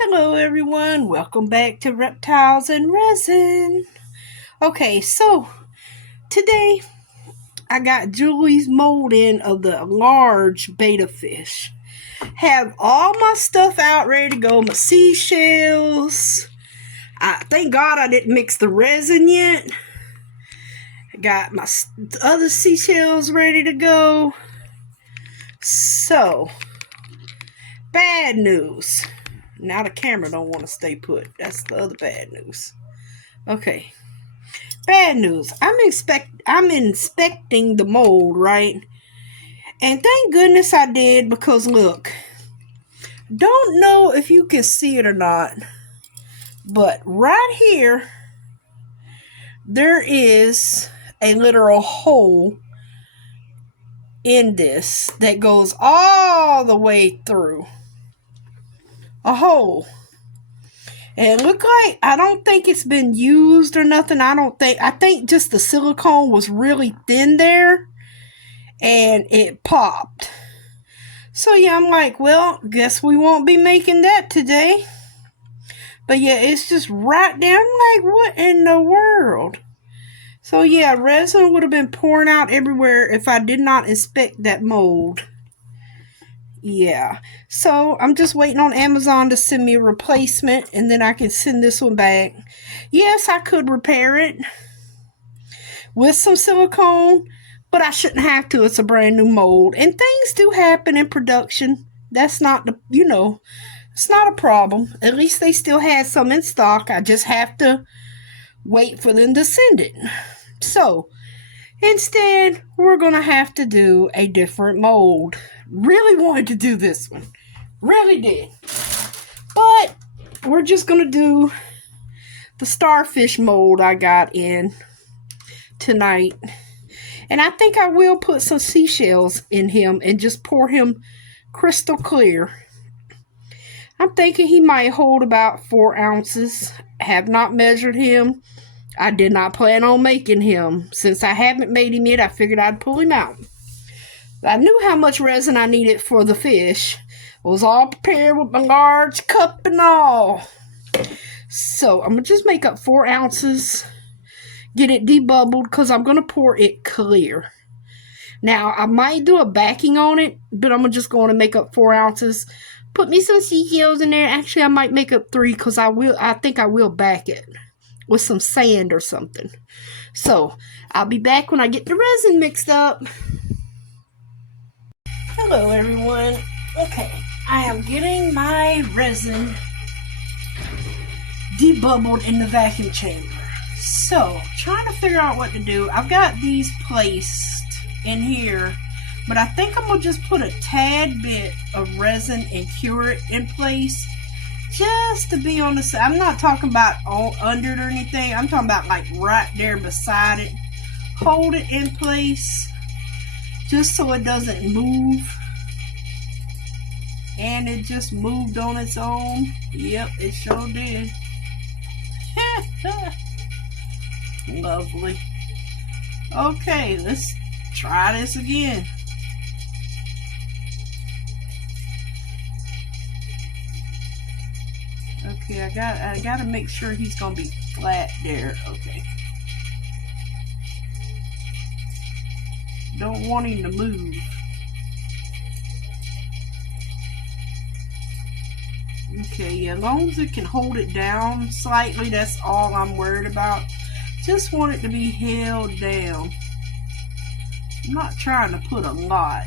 Hello everyone, welcome back to Reptiles and Resin. Okay, so today I got Julie's mold in of the large betta fish. Have all my stuff out ready to go, my seashells. Thank God I didn't mix the resin yet. I got my other seashells ready to go. So, bad news. Now the camera don't want to stay put. That's the other bad news. Okay. Bad news. I'm inspecting the mold, right? And thank goodness I did, because look, don't know if you can see it or not, but right here there is a literal hole in this that goes all the way through. A hole. And it looked like, I don't think it's been used or nothing. I think just the silicone was really thin there and it popped. So yeah, I'm like, well, guess we won't be making that today. But yeah, it's just right there. I'm like, what in the world? So yeah, resin would have been pouring out everywhere if I did not inspect that mold. Yeah, so I'm just waiting on Amazon to send me a replacement, and then I can send this one back. Yes, I could repair it with some silicone, but I shouldn't have to. It's a brand new mold, and things do happen in production. That's not it's not a problem. At least they still had some in stock. I just have to wait for them to send it. So instead, we're going to have to do a different mold. Really wanted to do this one. Really did. But we're just going to do the starfish mold I got in tonight. And I think I will put some seashells in him and just pour him crystal clear. I'm thinking he might hold about 4 ounces. Have not measured him. I did not plan on making him. Since I haven't made him yet, I figured I'd pull him out. I knew how much resin I needed for the fish. I was all prepared with my large cup and all. So I'm going to just make up 4 ounces. Get it debubbled because I'm going to pour it clear. Now, I might do a backing on it, but I'm just going to make up 4 ounces. Put me some seashells in there. Actually, I might make up 3 because I think I will back it with some sand or something. So, I'll be back when I get the resin mixed up. Hello, everyone. Okay, I am getting my resin debubbled in the vacuum chamber. So, trying to figure out what to do. I've got these placed in here, but I think I'm going to just put a tad bit of resin and cure it in place. Just to be on the side. I'm not talking about all under it or anything. I'm talking about like right there beside it. Hold it in place just so it doesn't move. And it just moved on its own. Yep, it sure did. Lovely. Okay, let's try this again. Okay, I gotta make sure he's gonna be flat there. Okay. Don't want him to move. Okay, yeah, as long as it can hold it down slightly, that's all I'm worried about. Just want it to be held down. I'm not trying to put a lot.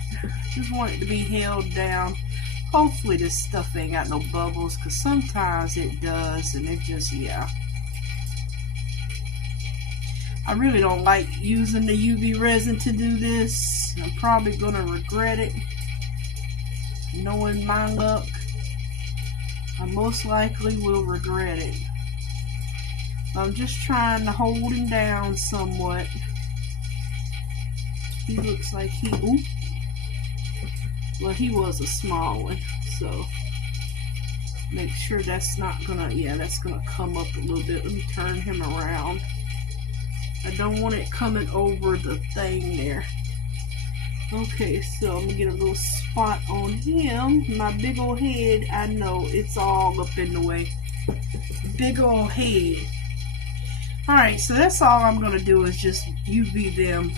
Just want it to be held down. Hopefully this stuff ain't got no bubbles, because sometimes it does, and it just, yeah. I really don't like using the UV resin to do this. I'm probably going to regret it. Knowing my luck, I most likely will regret it. I'm just trying to hold him down somewhat. He looks like well, he was a small one, so make sure that's not gonna, yeah, that's gonna come up a little bit. Let me turn him around. I don't want it coming over the thing there. Okay, so I'm gonna get a little spot on him. My big old head, I know it's all up in the way. Big old head. Alright, so that's all I'm gonna do is just UV them.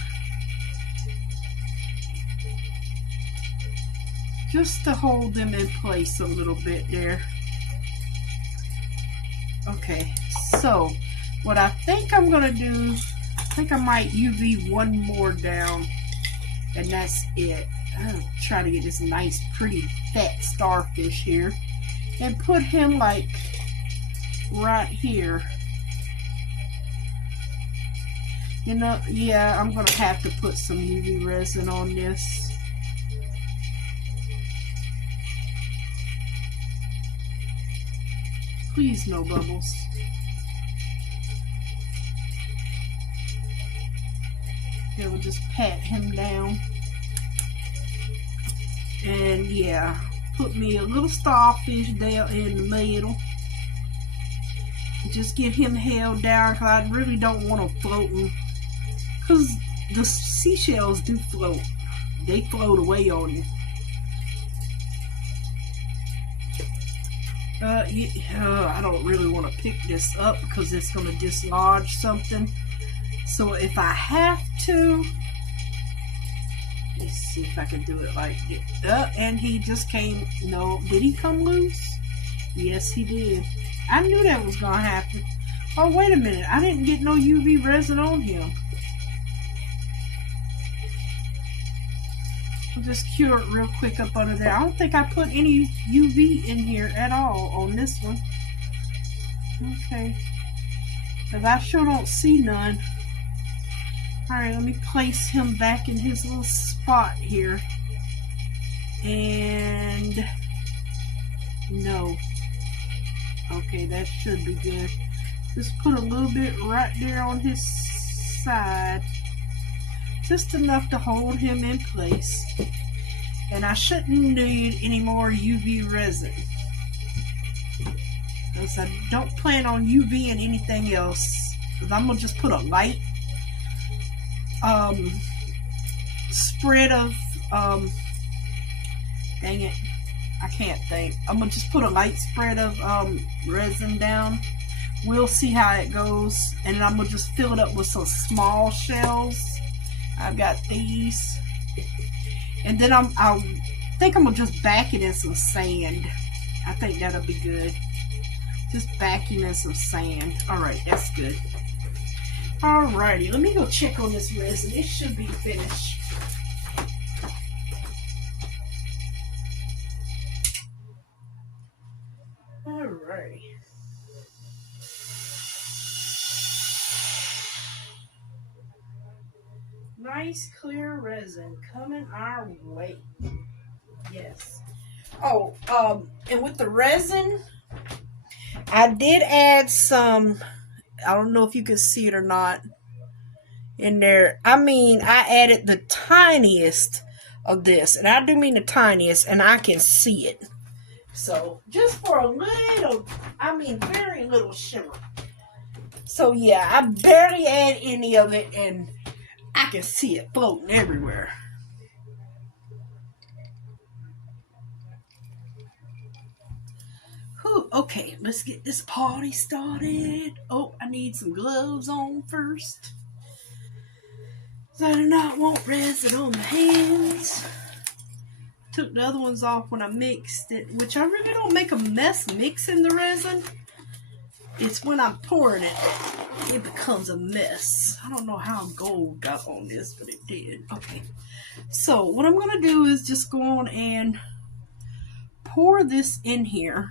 Just to hold them in place a little bit there. Okay, so what I think I'm gonna do, I think I might UV one more down, and that's it. I'll try to get this nice, pretty, fat starfish here, and put him like right here. You know, yeah, I'm gonna have to put some UV resin on this. Please, no bubbles. Yeah, we'll just pat him down. And yeah, put me a little starfish down in the middle. Just get him held down because I really don't want him floating. Because the seashells do float. They float away on you. I don't really want to pick this up because it's going to dislodge something. So if I have to, let's see if I can do it like this. And he just came. No, did he come loose? Yes, he did. I knew that was going to happen. Oh, wait a minute. I didn't get no UV resin on him. I'll just cure it real quick up under there. I don't think I put any UV in here at all on this one. Okay. Because I sure don't see none. Alright, let me place him back in his little spot here. And no. Okay, that should be good. Just put a little bit right there on his side. Just enough to hold him in place. And I shouldn't need any more UV resin, because I don't plan on UVing anything else. Because I'm going to just put a light spread of, dang it, I can't think. I'm going to just put a light spread of resin down. We'll see how it goes. And then I'm going to just fill it up with some small shells. I've got these. And then I think I'm going to just back it in some sand. I think that'll be good. Just backing in some sand. Alright, that's good. Alrighty, let me go check on this resin. It should be finished. Alrighty. Nice clear resin coming our way. Yes. Oh, and with the resin, I did add some, I don't know if you can see it or not, in there. I mean, I added the tiniest of this, and I do mean the tiniest, and I can see it. So, just for a little, I mean, very little shimmer. So, yeah, I barely add any of it, and I can see it floating everywhere. Whew, okay, let's get this party started. Oh, I need some gloves on first. I do not want resin on my hands. Took the other ones off when I mixed it, which I really don't make a mess mixing the resin. It's when I'm pouring it, it becomes a mess. I don't know how gold got on this, but it did. Okay, so what I'm going to do is just go on and pour this in here.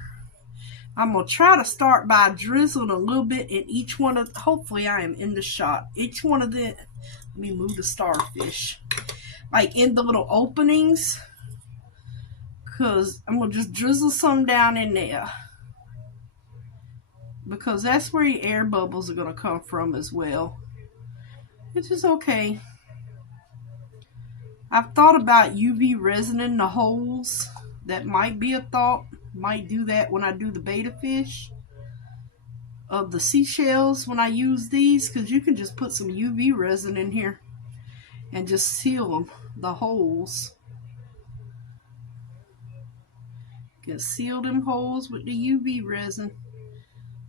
I'm going to try to start by drizzling a little bit in each one of, hopefully I am in the shot. Each one of the, let me move the starfish. Like in the little openings. Because I'm going to just drizzle some down in there. Because that's where your air bubbles are going to come from as well. Which is okay. I've thought about UV resin in the holes. That might be a thought. Might do that when I do the betta fish of the seashells when I use these, because you can just put some UV resin in here and just seal them. the holes. You can seal them holes with the UV resin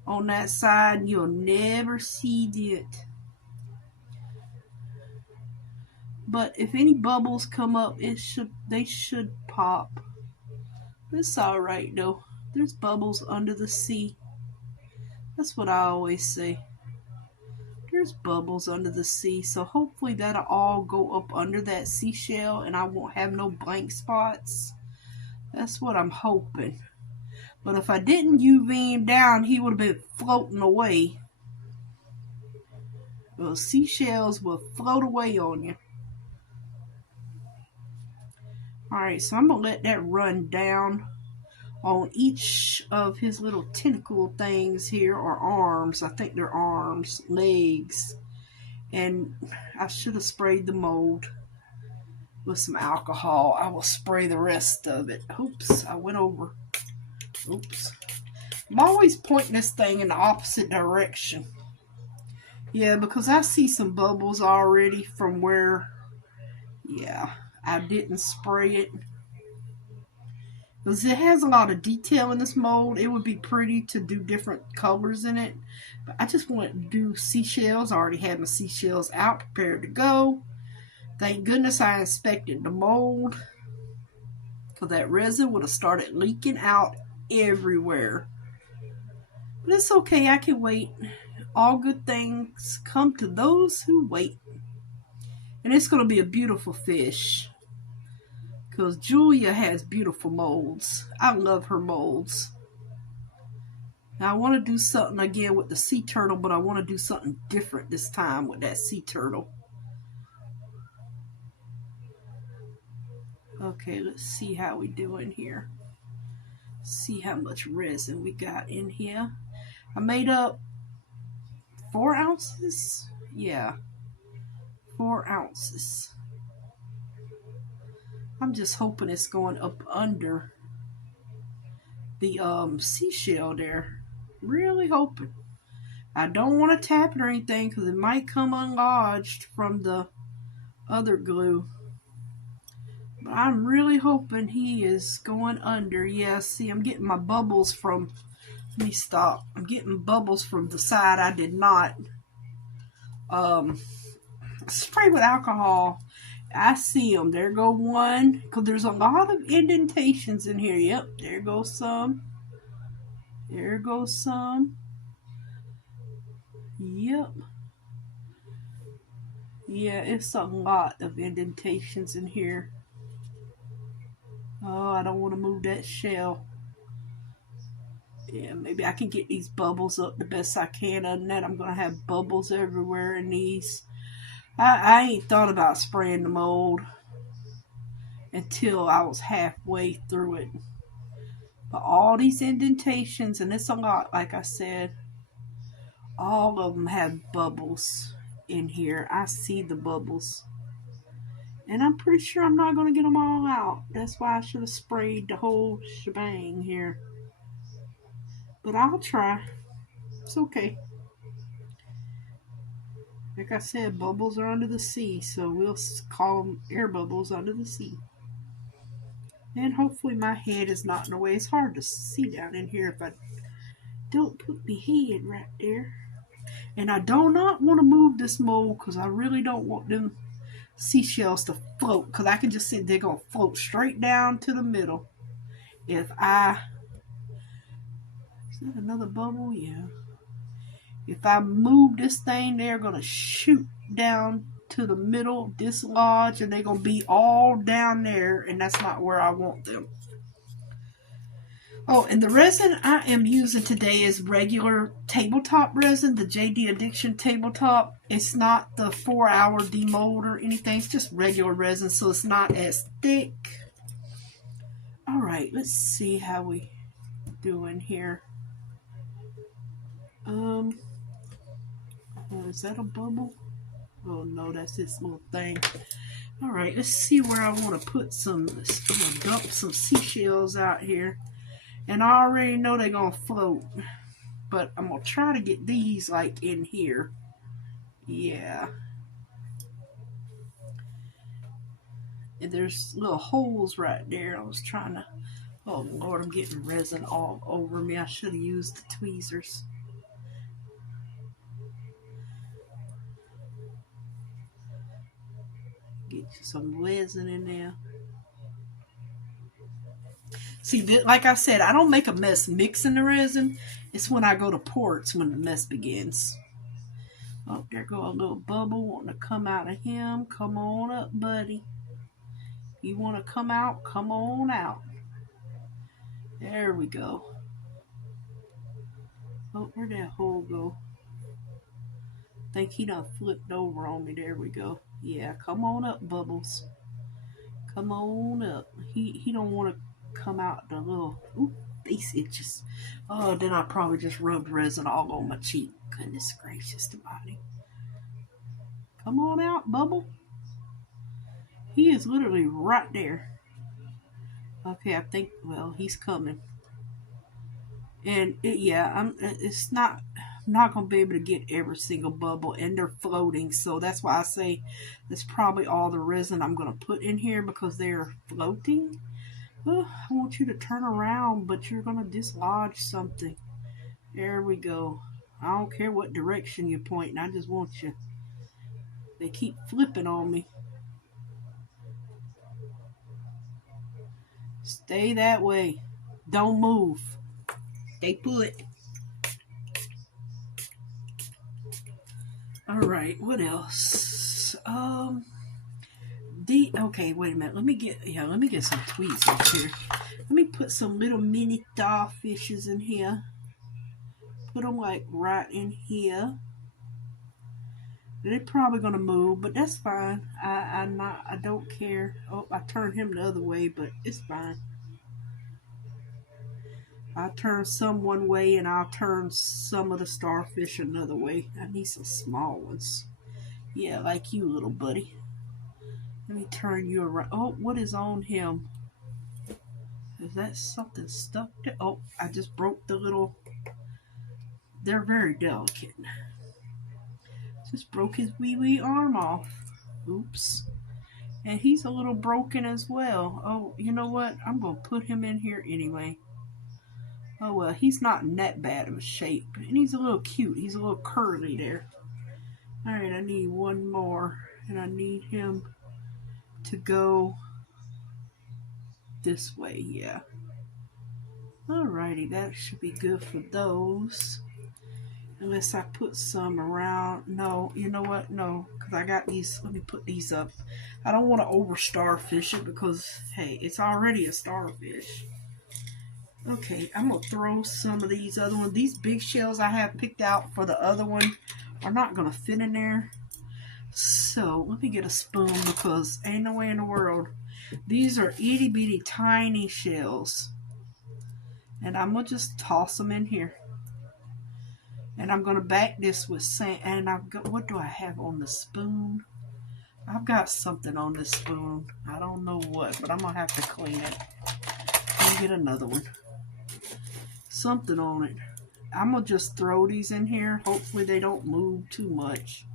on that side, and you'll never see it. But if any bubbles come up, they should pop. It's all right though. There's bubbles under the sea. That's what I always say. There's bubbles under the sea, so hopefully that'll all go up under that seashell and I won't have no blank spots. That's what I'm hoping. But if I didn't UV him down, he would have been floating away. Those seashells will float away on you. Alright, so I'm going to let that run down on each of his little tentacle things here, or arms. I think they're arms, legs. And I should have sprayed the mold with some alcohol. I will spray the rest of it. Oops, I went over. Oops. I'm always pointing this thing in the opposite direction. Yeah, because I see some bubbles already from where, yeah, I didn't spray it. Because it has a lot of detail in this mold. It would be pretty to do different colors in it. But I just want to do seashells. I already had my seashells out, prepared to go. Thank goodness I inspected the mold. Because that resin would have started leaking out everywhere. But it's okay, I can wait. All good things come to those who wait. And it's going to be a beautiful fish. Because Julia has beautiful molds. I love her molds. Now I want to do something again with the sea turtle, but I want to do something different this time with that sea turtle. Okay, let's see how we doing here. See how much resin we got in here. I made up 4 ounces. Yeah, 4 ounces. I'm just hoping it's going up under the seashell there. Really hoping. I don't want to tap it or anything because it might come unlodged from the other glue. But I'm really hoping he is going under. Yeah, see, I'm getting my bubbles from, let me stop. I'm getting bubbles from the side I did not spray with alcohol. I see them. There go one. Because there's a lot of indentations in here. Yep, there goes some. There goes some. Yep. Yeah, it's a lot of indentations in here. Oh, I don't want to move that shell. Yeah, maybe I can get these bubbles up the best I can. Other than that, I'm going to have bubbles everywhere in these. I ain't thought about spraying the mold until I was halfway through it. But all these indentations, and it's a lot, like I said, all of them have bubbles in here. I see the bubbles. And I'm pretty sure I'm not going to get them all out. That's why I should have sprayed the whole shebang here. But I'll try. It's okay. Like I said, bubbles are under the sea, so we'll call them air bubbles under the sea. And hopefully my head is not in the way. It's hard to see down in here if I don't put my head right there. And I do not want to move this mold because I really don't want them seashells to float. Because I can just see they're going to float straight down to the middle. If I... Is that another bubble? Yeah. If I move this thing, they're going to shoot down to the middle, dislodge, and they're going to be all down there, and that's not where I want them. Oh, and the resin I am using today is regular tabletop resin, the JD Addiction tabletop. It's not the 4-hour demold or anything. It's just regular resin, so it's not as thick. All right, let's see how we doing here. Is that a bubble? Oh no, that's this little thing. All right, let's see where I want to put some. I'm gonna dump some seashells out here, and I already know they're gonna float, but I'm gonna try to get these like in here. Yeah. And there's little holes right there. I was trying to, oh Lord, I'm getting resin all over me. I should have used the tweezers. Get you some resin in there. See, like I said, I don't make a mess mixing the resin. It's when I go to pour it's when the mess begins. Oh, there go a little bubble wanting to come out of him. Come on up, buddy. You want to come out? Come on out. There we go. Oh, where'd that hole go? Think he done flipped over on me. There we go. Yeah, come on up, Bubbles. Come on up. He don't want to come out the little. Ooh, these itches. Oh, then I probably just rubbed resin all on my cheek. Goodness gracious, the body. Come on out, Bubble. He is literally right there. Okay, I think. Well, he's coming. And it's not. I'm not gonna be able to get every single bubble, and they're floating. So that's why I say that's probably all the resin I'm gonna put in here because they're floating. Oh, I want you to turn around, but you're gonna dislodge something. There we go. I don't care what direction you're pointing. I just want you. They keep flipping on me. Stay that way. Don't move. Stay put. All right, what else? Okay, wait a minute. Let me get some tweezers here. Let me put some little mini starfishes in here. Put them like right in here. They're probably gonna move, but that's fine. I don't care. Oh, I turned him the other way, but it's fine. I'll turn some one way and I'll turn some of the starfish another way. I need some small ones. Yeah, like you, little buddy. Let me turn you around. Oh, what is on him? Is that something stuck there? Oh, I just broke the little... They're very delicate. Just broke his wee arm off. Oops. And he's a little broken as well. Oh, you know what? I'm going to put him in here anyway. Oh, well, he's not in that bad of a shape. And he's a little cute. He's a little curly there. Alright, I need one more. And I need him to go this way. Yeah. Alrighty, that should be good for those. Unless I put some around. No, you know what? No, because I got these. Let me put these up. I don't want to over starfish it because, hey, it's already a starfish. Okay, I'm going to throw some of these other ones. These big shells I have picked out for the other one are not going to fit in there. So, let me get a spoon because ain't no way in the world. These are itty bitty tiny shells. And I'm going to just toss them in here. And I'm going to back this with sand. And I've got, what do I have on the spoon? I've got something on this spoon. I don't know what, but I'm going to have to clean it. Let me get another one. Something on it. I'm going to just throw these in here. Hopefully they don't move too much.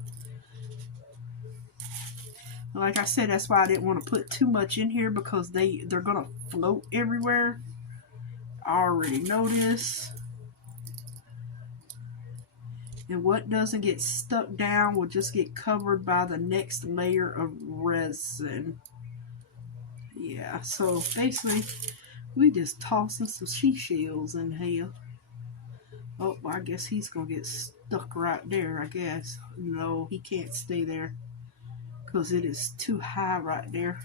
Like I said, that's why I didn't want to put too much in here because they're going to float everywhere. I already know this. And what doesn't get stuck down will just get covered by the next layer of resin. Yeah, so basically, we just tossing some seashells in here. Oh, I guess he's going to get stuck right there, I guess. No, he can't stay there because it is too high right there.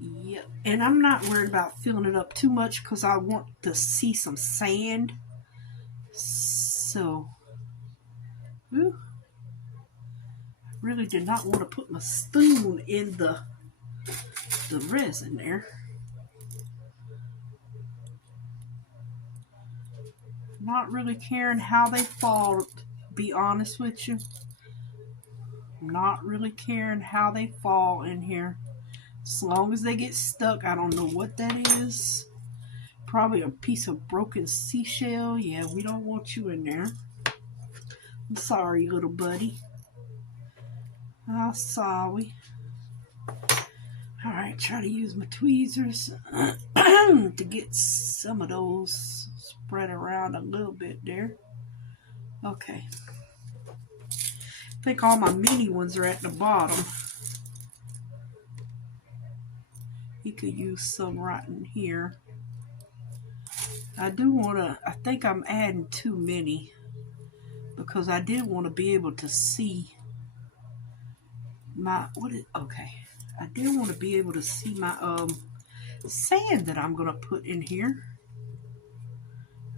Yep, and I'm not worried about filling it up too much because I want to see some sand. So, whew, I really did not want to put my spoon in the resin there. Not really caring how they fall, to be honest with you. Not really caring how they fall in here. As long as they get stuck, I don't know what that is. Probably a piece of broken seashell. Yeah, we don't want you in there. I'm sorry, little buddy. I'm sorry. Alright, try to use my tweezers to get some of those spread around a little bit there. Okay. I think all my mini ones are at the bottom. You could use some right in here. I think I'm adding too many because I did want to be able to see my, okay. I did want to be able to see my sand that I'm going to put in here.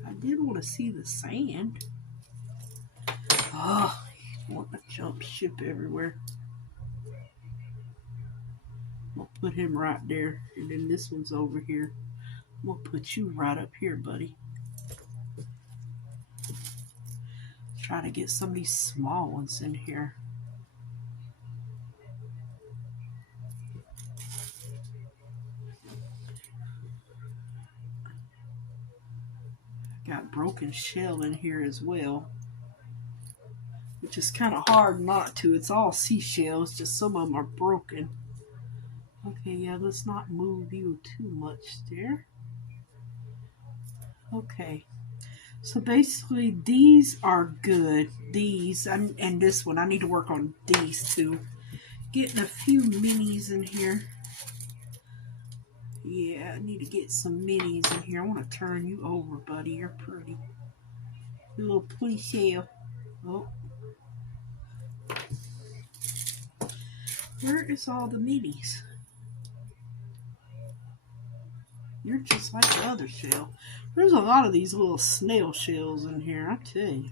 I did want to see the sand. Oh, I want to jump ship everywhere. I'll put him right there, and then this one's over here. I'm going to put you right up here, buddy. Try to get some of these small ones in here. Got broken shell in here as well, which is kind of hard not to. It's all seashells, just some of them are broken. Okay, yeah, let's not move you too much there. Okay, so basically these are good. These, and this one, I need to work on these two. Getting a few minis in here. Yeah, I need to get some minis in here. I want to turn you over, buddy. You're pretty. You little pretty shell. Oh. Where is all the minis? You're just like the other shell. There's a lot of these little snail shells in here, I tell you.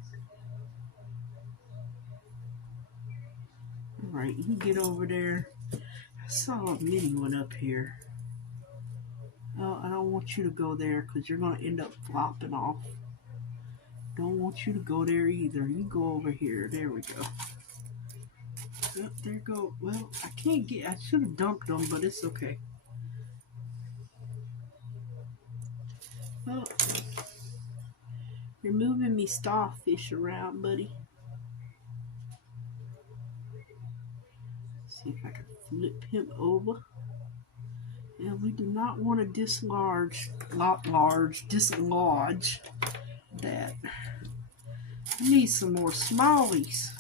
Alright, you can get over there. I saw a mini one up here. Oh, I don't want you to go there because you're going to end up flopping off. Don't want you to go there either. You go over here. There we go. Oh, there you go. Well, I can't get... I should have dumped them, but it's okay. Oh, you're moving me starfish around, buddy. See if I can flip him over. And we do not want to dislodge that. I need some more smallies.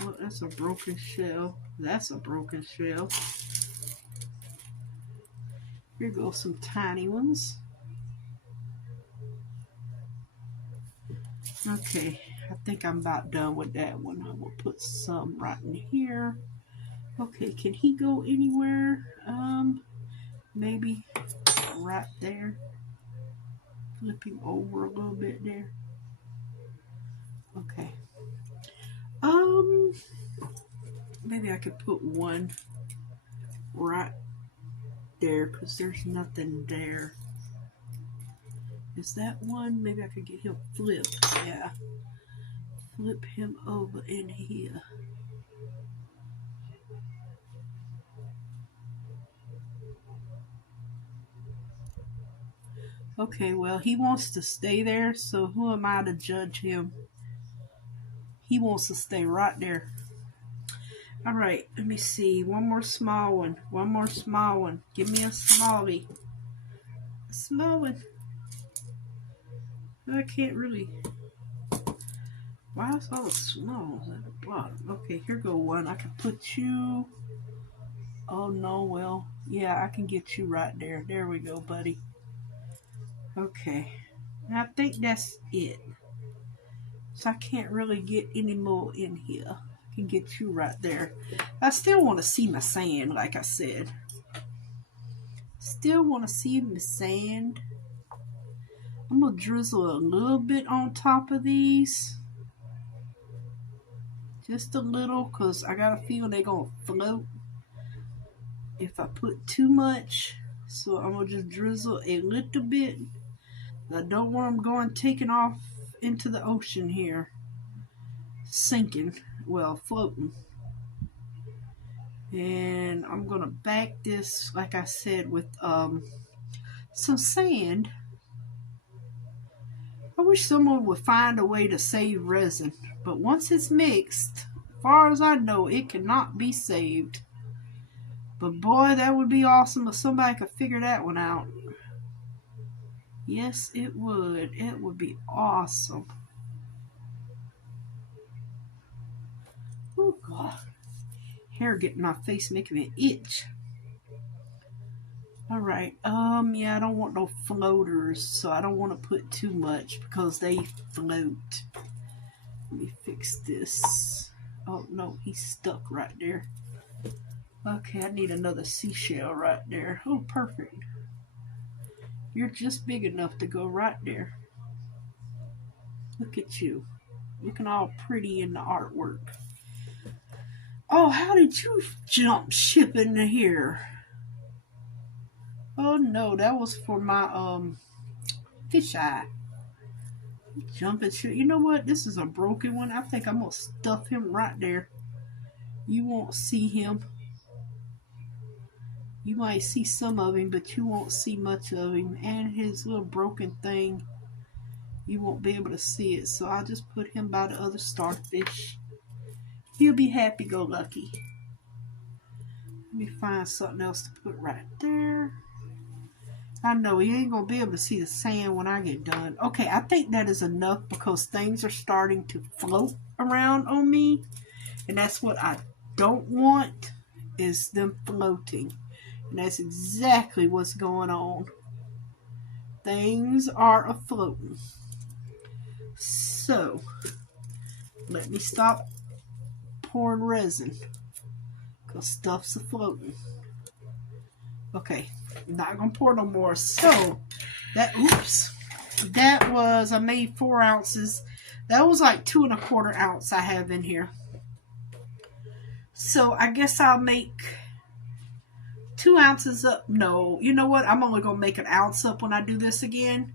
Oh, that's a broken shell. That's a broken shell. Here go some tiny ones. Okay, I think I'm about done with that one. I will put some right in here. Okay, can he go anywhere? Maybe right there. Flip him over a little bit there. Okay. Maybe I could put one right there because there's nothing there. Is that one? Maybe I could get him flipped. Yeah. Flip him over in here. Okay, well, he wants to stay there, so who am I to judge him? He wants to stay right there. All right, let me see. One more small one. One more small one. Give me a smallie. A small one. I can't really. Why is all the smalls at the bottom? Okay, here go one. I can put you. Oh, no, well, yeah, I can get you right there. There we go, buddy. Okay, I think that's it. So I can't really get any more in here. I can get you right there. I still want to see my sand, like I said. Still want to see my sand. I'm going to drizzle a little bit on top of these. Just a little, because I got a feeling they're going to float if I put too much. So I'm going to just drizzle a little bit. I don't want them taking off into the ocean here. Sinking. Well, floating. And I'm going to back this, like I said, with some sand. I wish someone would find a way to save resin. But once it's mixed, as far as I know, it cannot be saved. But boy, that would be awesome if somebody could figure that one out. Yes, it would. It would be awesome. Oh, God. Hair getting my face making me itch. All right. Yeah, I don't want no floaters, so I don't want to put too much because they float. Let me fix this. Oh, no, he's stuck right there. Okay, I need another seashell right there. Oh, perfect. You're just big enough to go right there. Look at you. Looking all pretty in the artwork. Oh, how did you jump ship into here? Oh no, that was for my fish eye. Jumping ship. You know what? This is a broken one. I think I'm gonna stuff him right there. You won't see him. You might see some of him, but you won't see much of him. And his little broken thing, you won't be able to see it. So I'll just put him by the other starfish. He'll be happy-go-lucky. Let me find something else to put right there. I know he ain't going to be able to see the sand when I get done. Okay, I think that is enough because things are starting to float around on me. And that's what I don't want, is them floating. And that's exactly what's going on. Things are afloating. So, let me stop pouring resin because stuff's afloating. Okay, I'm not gonna pour no more. So that was, I made 4 ounces. That was like 2 1/4 ounce I have in here. So I guess I'll make 2 ounces up. No, you know what? I'm only gonna make 1 ounce up when I do this again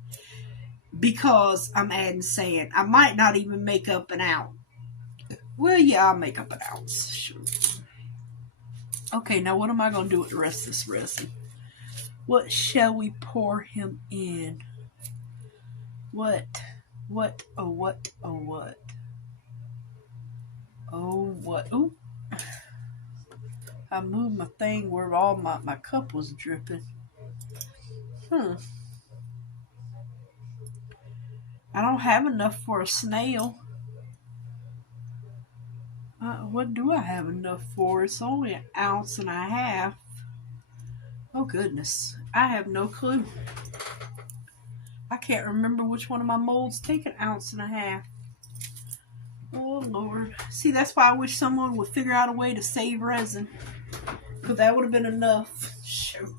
because I'm adding sand. I might not even make up 1 ounce. Well, yeah, I'll make up 1 ounce. Sure. Okay, now what am I going to do with the rest of this resin? What shall we pour him in? What? What? Oh, what? Oh, what? Oh, what? Ooh. I moved my thing where all my cup was dripping. I don't have enough for a snail. What do I have enough for? It's only 1.5 ounces. Oh, goodness. I have no clue. I can't remember which one of my molds take 1.5 ounces. Oh, Lord. See, that's why I wish someone would figure out a way to save resin. Because that would have been enough. Shoot.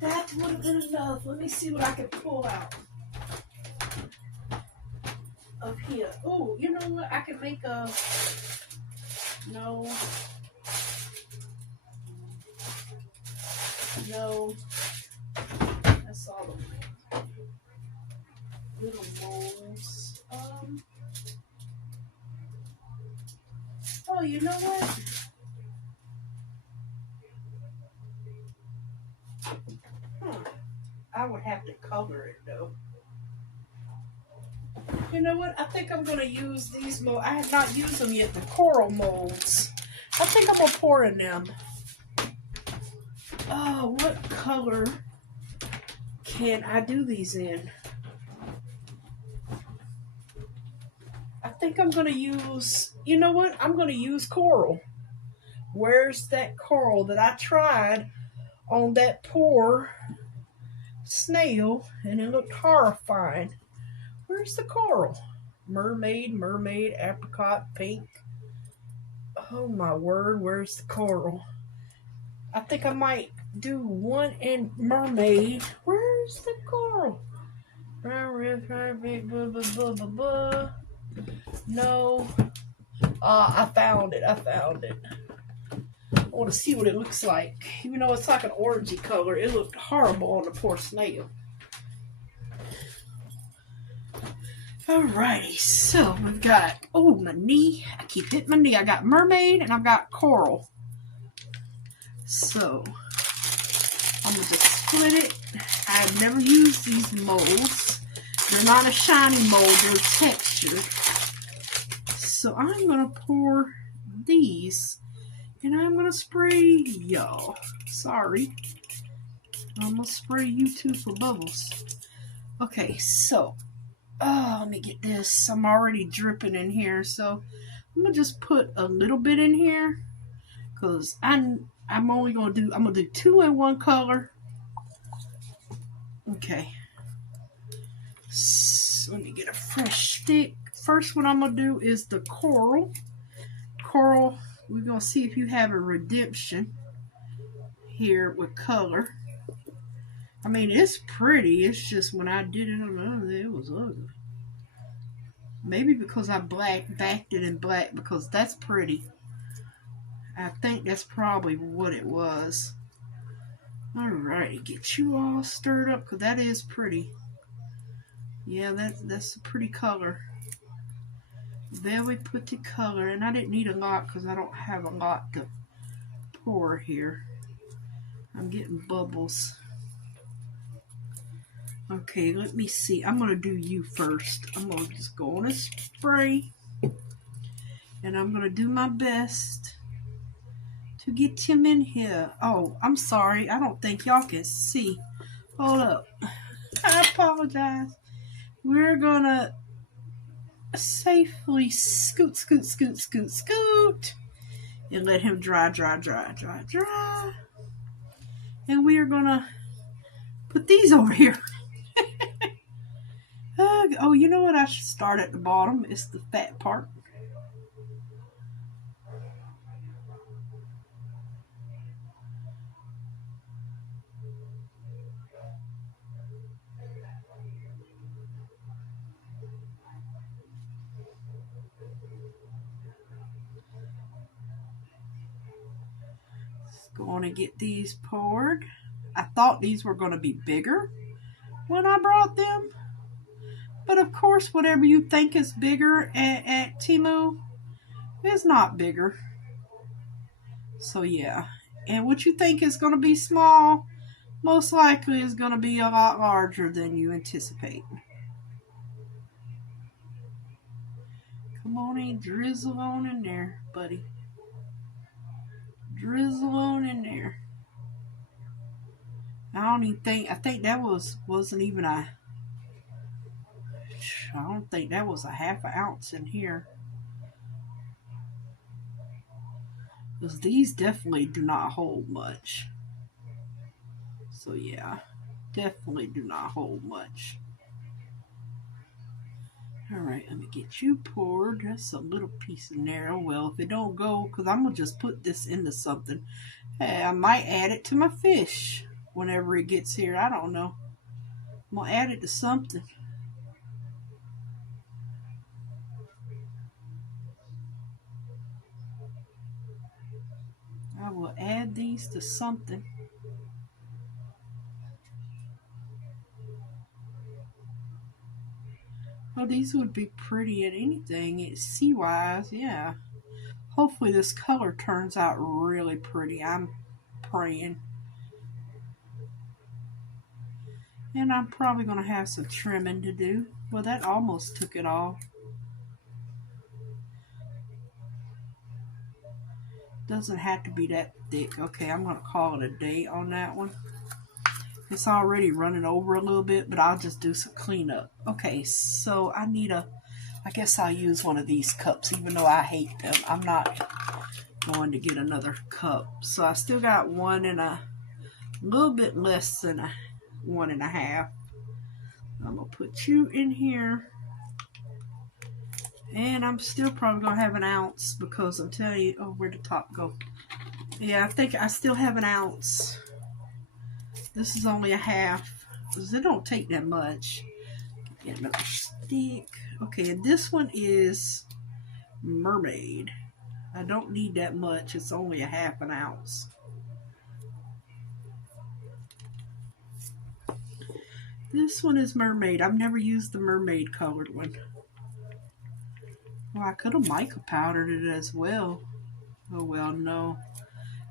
That would have been enough. Let me see what I can pull out of here. Oh, you know what? I can make a... No. No. That's all the little molds. Oh, you know what? I would have to cover it, though. You know what? I think I'm going to use these molds. I have not used them yet, the coral molds. I think I'm going to pour in them. Oh, what color can I do these in? I think I'm going to use, you know what? I'm going to use coral. Where's that coral that I tried on that poor snail and it looked horrifying? Where's the coral? Mermaid, apricot, pink. Oh my word, where's the coral? I think I might do one in mermaid. Where's the coral? No. I found it. I want to see what it looks like. Even though it's like an orangey color, it looked horrible on the poor snail. Alrighty, so we've got, oh, my knee. I keep hitting my knee. I got mermaid and I've got coral. So, I'm going to just split it. I've never used these molds. They're not a shiny mold, they're textured. So, I'm going to pour these And I'm going to spray y'all. Sorry. I'm going to spray you too for bubbles. Okay, so, let me get this. I'm already dripping in here, so I'm going to just put a little bit in here. Because I'm only going to do, I'm going to do 2 in one color. Okay. So let me get a fresh stick. First one I'm going to do is the coral. Coral, we're going to see if you have a redemption here with color. I mean, it's pretty. It's just when I did it, it was ugly. Maybe because I backed it in black, because that's pretty. I think that's probably what it was. Alrighty, get you all stirred up, because that is pretty. Yeah, that's a pretty color. There we put the color, and I didn't need a lot because I don't have a lot to pour here. I'm getting bubbles. Okay, let me see. I'm going to do you first. I'm going to just go on a spray, and I'm going to do my best to get him in here. Oh, I'm sorry. I don't think y'all can see. Hold up. I apologize. We're going to safely scoot, scoot, scoot, scoot, scoot, and let him dry. And we are going to put these over here. Oh, you know what? I should start at the bottom. It's the fat part. Going to get these poured. I thought these were going to be bigger when I brought them. But of course, whatever you think is bigger at Temu is not bigger. So yeah. And what you think is going to be small, most likely is going to be a lot larger than you anticipate. Come on in, drizzle on in there, buddy. Drizzle on in there. I don't even think, I think that wasn't even a, I don't think that was a half an ounce in here. Because these definitely do not hold much. So yeah, definitely do not hold much. Alright, let me get you poured. That's a little piece in there. Oh well, if it don't go, because I'm going to just put this into something. Hey, I might add it to my fish whenever it gets here. I don't know. I'm going to add it to something. I will add these to something. Well, these would be pretty at anything. It's sea-wise, yeah. Hopefully this color turns out really pretty. I'm praying. And I'm probably going to have some trimming to do. Well, that almost took it all. Doesn't have to be that thick. Okay, I'm going to call it a day on that one. It's already running over a little bit, but I'll just do some cleanup. Okay, so I need I guess I'll use one of these cups, even though I hate them. I'm not going to get another cup. So I still got one and a little bit less than a 1.5. I'm going to put you in here. And I'm still probably going to have an ounce because I'm telling you, oh, where'd the top go? Yeah, I think I still have an ounce. This is only a half, because it don't take that much. Get another stick. Okay, and this one is mermaid. I don't need that much. It's only a half an ounce. This one is mermaid. I've never used the mermaid colored one. Well, I could have mica powdered it as well. Oh, well, no.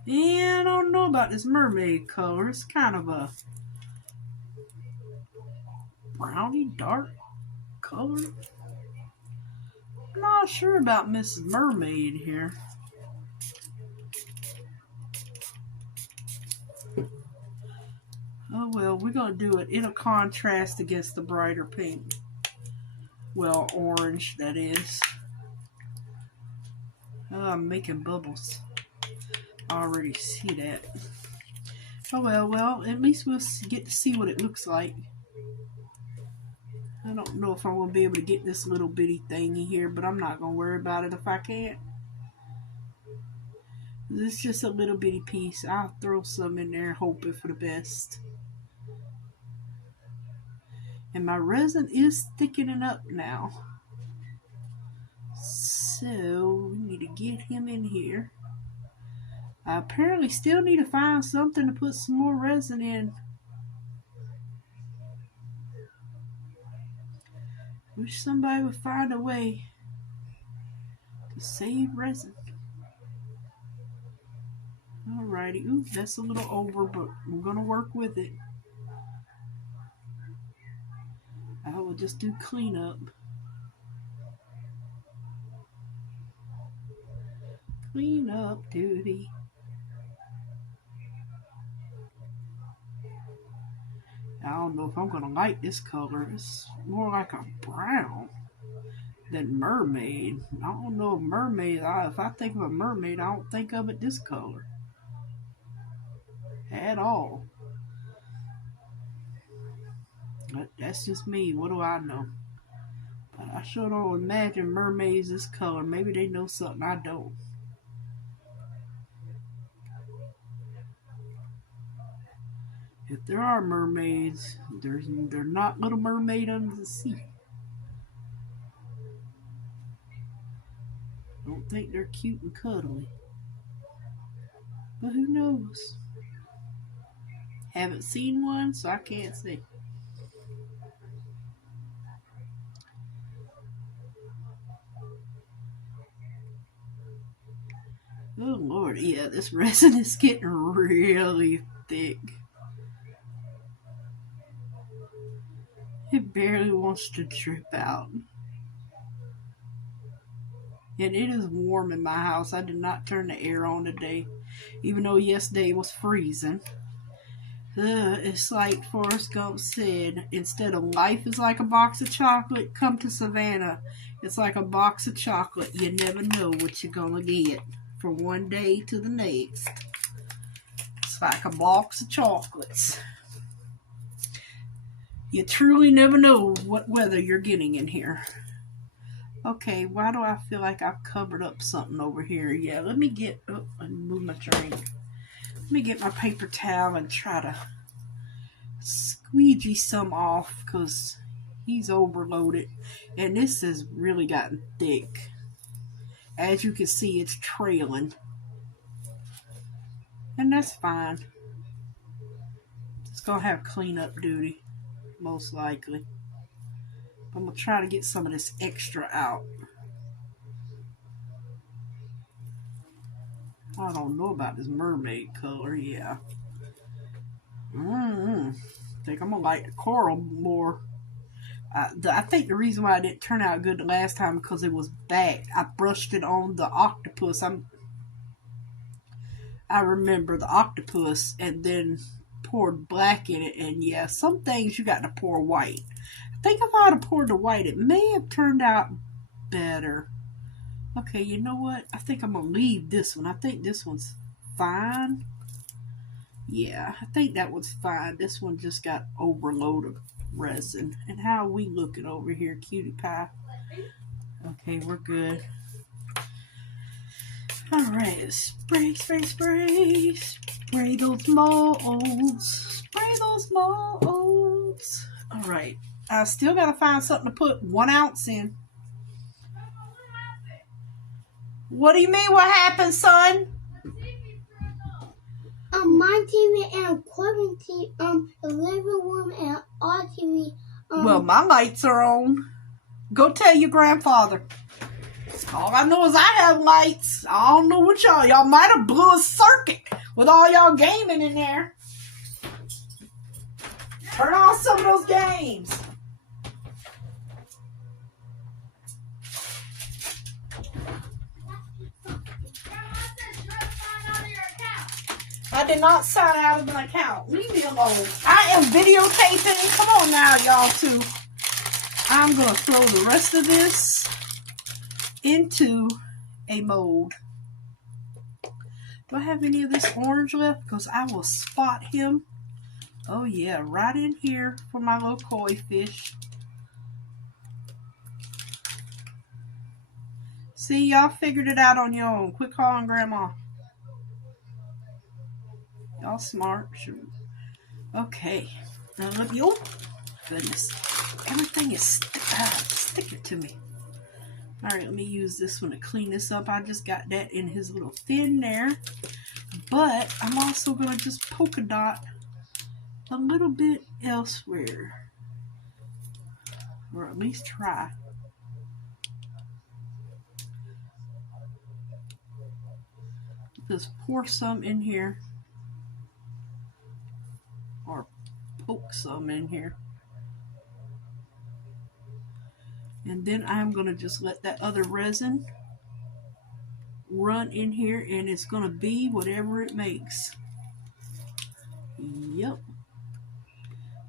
Yeah, I don't know about this mermaid color. It's kind of a brownie dark color. I'm not sure about Mrs. Mermaid here. we're going to do it. It'll contrast against the brighter pink. Well, orange, that is. Oh, I'm making bubbles. I already see that. Oh, well, at least we'll get to see what it looks like. I don't know if I'm going to be able to get this little bitty thingy here, but I'm not going to worry about it if I can't. This is just a little bitty piece. I'll throw some in there, hoping for the best. And my resin is thickening up now. So, we need to get him in here. I apparently still need to find something to put some more resin in. Wish somebody would find a way to save resin. Alrighty. Ooh, that's a little over, but I'm going to work with it. I will just do cleanup. Cleanup duty. I don't know if I'm going to like this color. It's more like a brown than mermaid. I don't know if mermaid, if I think of a mermaid, I don't think of it this color. At all. But that's just me. What do I know? But I sure don't imagine mermaids this color. Maybe they know something I don't. If there are mermaids, they're not Little Mermaid Under the Sea. Don't think they're cute and cuddly. But who knows? Haven't seen one, so I can't say. Oh Lord, yeah, this resin is getting really thick. It barely wants to drip out. And it is warm in my house. I did not turn the air on today, even though yesterday it was freezing. It's like Forrest Gump said, instead of life is like a box of chocolate, come to Savannah. It's like a box of chocolate. You never know what you're going to get from one day to the next. It's like a box of chocolates. You truly never know what weather you're getting in here. Okay, why do I feel like I've covered up something over here? Yeah, let me get, and move my drink. Let me get my paper towel and try to squeegee some off because he's overloaded. And this has really gotten thick. As you can see, it's trailing. And that's fine. It's going to have cleanup duty, most likely. I'm going to try to get some of this extra out. I don't know about this mermaid color, yeah. I think I'm going to like the coral more. I think the reason why it didn't turn out good the last time because it was back. I brushed it on the octopus. I remember the octopus and then poured black in it. And yeah, some things you got to pour white. I think if I had poured the white, it may have turned out better. Okay, you know what? I think I'm going to leave this one. I think this one's fine. Yeah, I think that one's fine. This one just got overloaded of resin. And how are we looking over here, cutie pie? Okay, we're good. Alright, spray, spray, spray. Spray those molds. Spray those molds. Alright, I still got to find something to put 1 ounce in. What do you mean what happened, son? My TV and equipment TV, the living room and our TV. Well, my lights are on. Go tell your grandfather. All I know is I have lights. I don't know what y'all might have blew a circuit with all y'all gaming in there. Turn on some of those games. I did not sign out of an account. Leave me alone. I am videotaping. Come on now, y'all, too. I'm going to throw the rest of this into a mold. Do I have any of this orange left? Because I will spot him. Oh, yeah, right in here for my little koi fish. See, y'all figured it out on your own. Quit calling Grandma. Y'all smart. Shoot. Okay. Now look, oh, goodness. Everything is sticking to me. All right, let me use this one to clean this up. I just got that in his little fin there. But I'm also going to just polka dot a little bit elsewhere. Or at least try. Just pour some in here. Or poke some in here. And then I'm going to just let that other resin run in here, and it's going to be whatever it makes. Yep.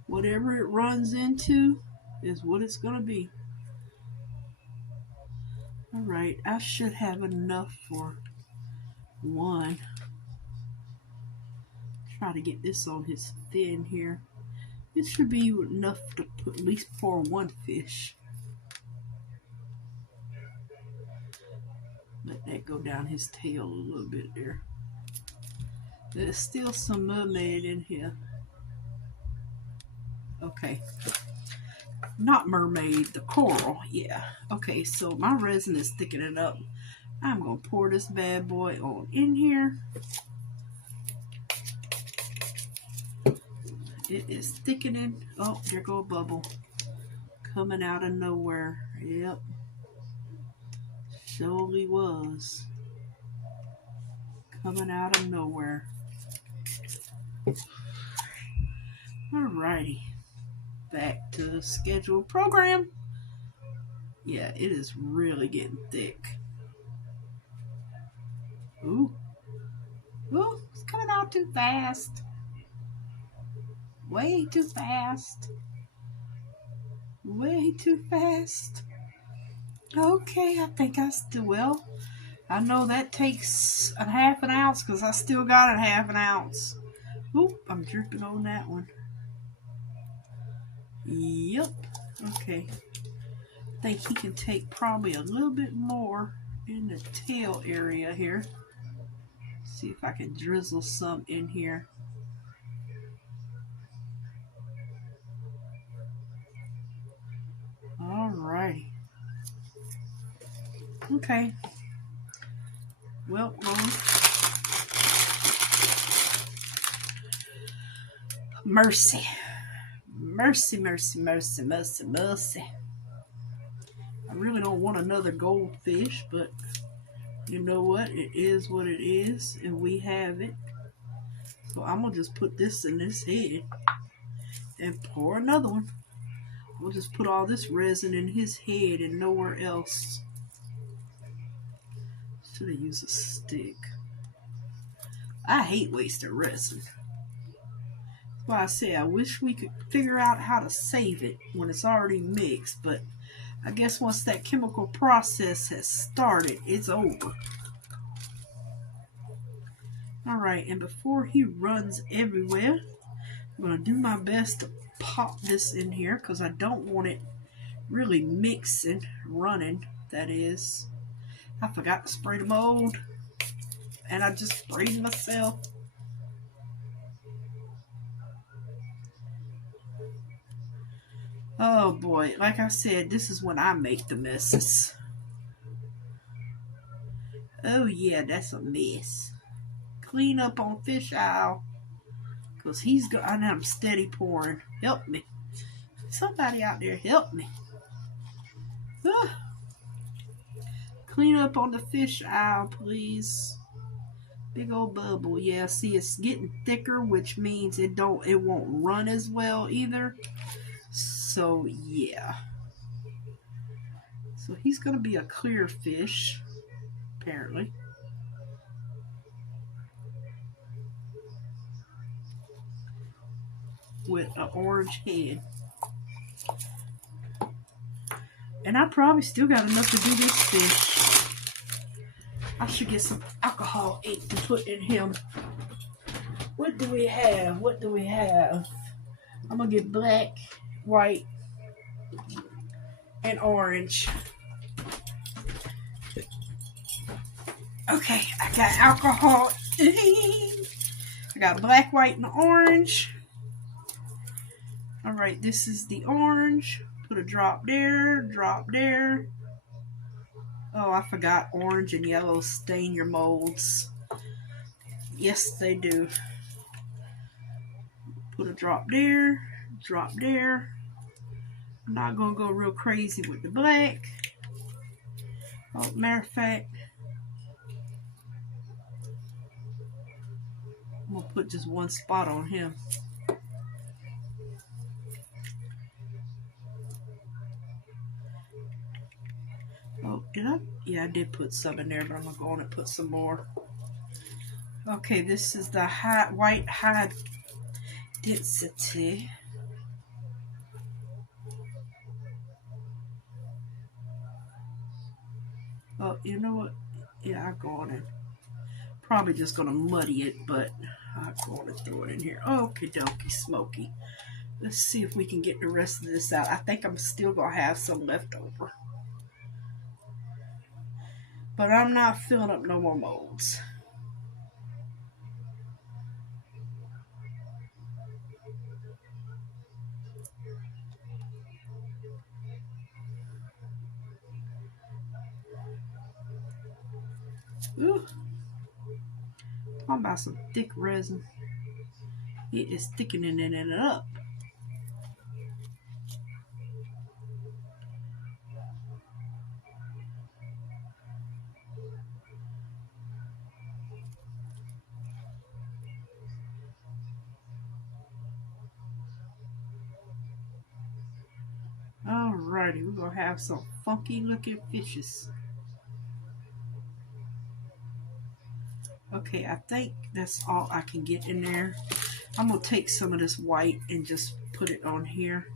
Whatever it runs into is what it's going to be. All right, I should have enough for one. Try to get this on his fin here. It should be enough to put at least for one fish. Let that go down his tail a little bit there. There's still some mermaid in here. Okay. Not mermaid, the coral, yeah. Okay, so my resin is thickening up. I'm going to pour this bad boy on in here. It is thickening. Oh, there go a bubble. Coming out of nowhere. Yep. Surely was. Coming out of nowhere. Alrighty. Back to the scheduled program. Yeah, it is really getting thick. Ooh. Ooh, it's coming out too fast. Way too fast. Way too fast. Okay, I think I still will. I know that takes a half an ounce because I still got a half an ounce. Oop, I'm dripping on that one. Yep. Okay. I think he can take probably a little bit more in the tail area here. See if I can drizzle some in here. Alrighty. Okay. Well, mercy. Mercy, mercy, mercy, mercy, mercy. I really don't want another goldfish, but you know what? It is what it is, and we have it. So I'm going to just put this in this head and pour another one. We'll just put all this resin in his head and nowhere else. Should have used a stick. I hate wasting resin. That's why I say I wish we could figure out how to save it when it's already mixed, but I guess once that chemical process has started, it's over. Alright, and before he runs everywhere, I'm going to do my best to pop this in here because I don't want it really mixing, running, that is. I forgot to spray the mold, and I just sprayed myself. Oh boy, like I said, this is when I make the messes. Oh yeah, that's a mess. Clean up on fish owl. Because he's going, and I'm steady pouring. Help me. Somebody out there, help me. Ah. Clean up on the fish owl, please. Big old bubble. Yeah, see, it's getting thicker, which means it won't run as well either. So yeah. So he's going to be a clear fish, apparently. with an orange head. And I probably still got enough to do this fish. I should get some alcohol ink to put in him. What do we have? What do we have? I'm going to get black, white, and orange. Okay, I got alcohol. I got black, white, and orange. All right, this is the orange. Put a drop there, drop there. Oh, I forgot orange and yellow stain your molds. Yes, they do. Put a drop there, drop there. I'm not going to go real crazy with the black. Oh, matter of fact, I'm going to put just one spot on him. Oh, did I? Yeah, I did put some in there, but I'm going to go on and put some more. Okay, this is the white high density. Oh, you know what? Yeah, I'll go on and probably just going to muddy it, but I'll go on and throw it in here. Okie dokie, smoky. Let's see if we can get the rest of this out. I think I'm still going to have some left over. But I'm not filling up no more molds. Ooh. Talking about some thick resin. It is thickening it up. Alrighty, we're gonna have some funky looking fishes. Okay, I think that's all I can get in there. I'm gonna take some of this white and just put it on here.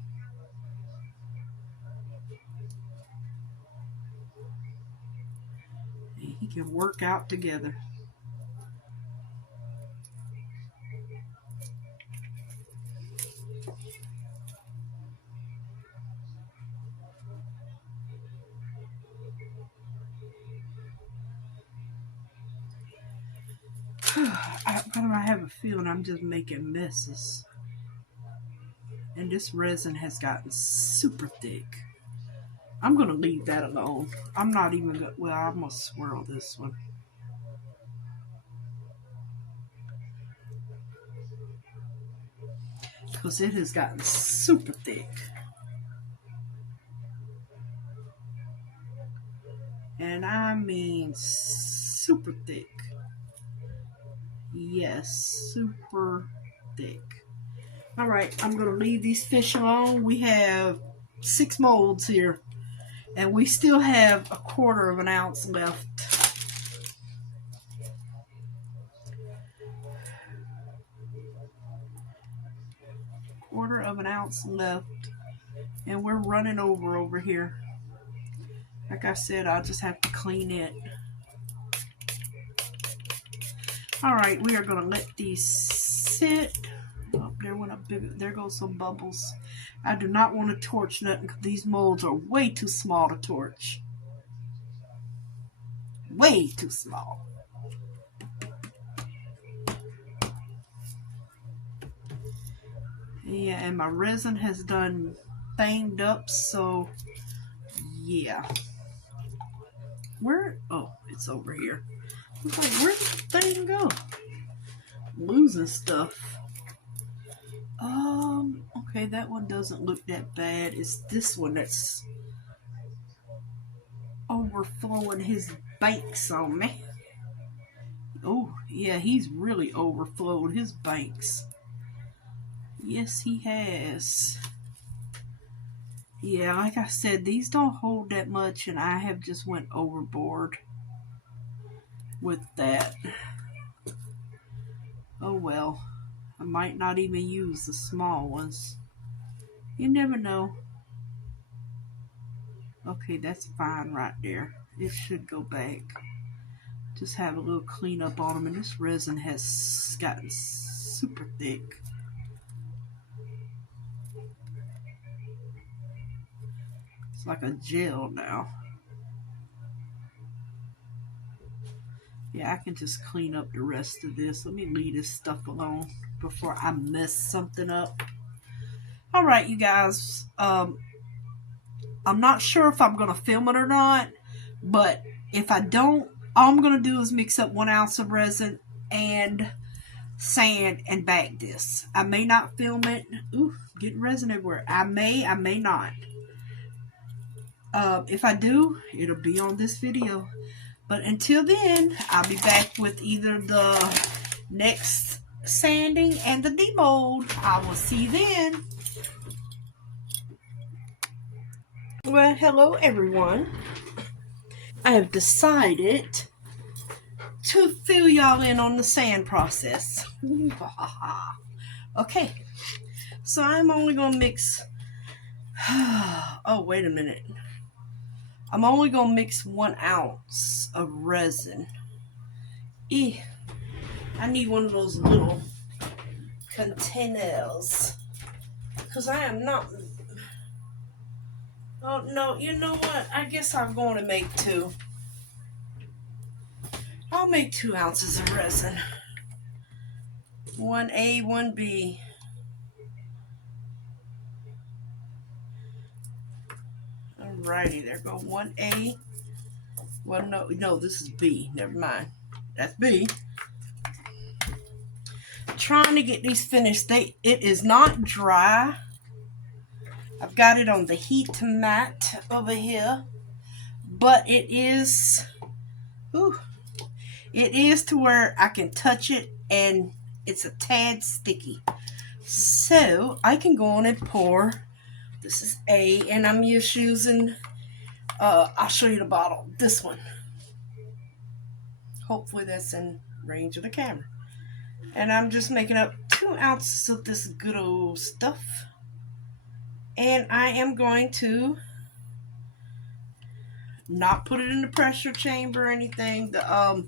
And he can work out together. I have a feeling I'm just making messes. And this resin has gotten super thick. I'm going to leave that alone. I'm not even going to, well, I'm going to swirl this one. Because it has gotten super thick. And I mean super thick. Yes, super thick. All right, I'm going to leave these fish alone. We have 6 molds here. And we still have 1/4 of an ounce left. Quarter of an ounce left. And we're running over here. Like I said, I'll just have to clean it. Alright, we are going to let these sit. Oh, there goes some bubbles. I do not want to torch nothing because these molds are way too small to torch. Way too small. Yeah, and my resin has done banged up, so yeah. Oh, it's over here. I was like, where did the thing go? Losing stuff. Okay, that one doesn't look that bad. It's this one that's overflowing his banks on me. Oh, yeah, he's really overflowed his banks. Yes, he has. Yeah, like I said, these don't hold that much, and I have just went overboard with that. Oh well. I might not even use the small ones. You never know. Okay, that's fine right there. It should go back. Just have a little cleanup on them, and this resin has gotten super thick. It's like a gel now. Yeah, I can just clean up the rest of this. Let me leave this stuff alone before I mess something up. All right, you guys. I'm not sure if I'm going to film it or not, but if I don't, all I'm going to do is mix up 1 ounce of resin and sand and bag this. I may not film it. Ooh, getting resin everywhere. I may not. If I do, it'll be on this video. But until then, I'll be back with either the next sanding and the demold. I will see you then. Well, hello everyone. I have decided to fill y'all in on the sand process. Okay, so I'm only gonna mix. Oh, wait a minute. I'm only gonna mix 1 ounce of resin. I need one of those little containers because I am not. Oh no, you know what? I guess I'm going to make 2. I'll make 2 ounces of resin. 1A, 1B. Alrighty, there go 1A. Well, no, this is B. Never mind. That's B. Trying to get these finished. It is not dry. I've got it on the heat mat over here, but it is. Ooh, it is to where I can touch it and it's a tad sticky. So I can go on and pour. This is A, and I'm just using. I'll show you the bottle. This one. Hopefully that's in range of the camera. And I'm just making up 2 ounces of this good old stuff. And I am going to not put it in the pressure chamber or anything. The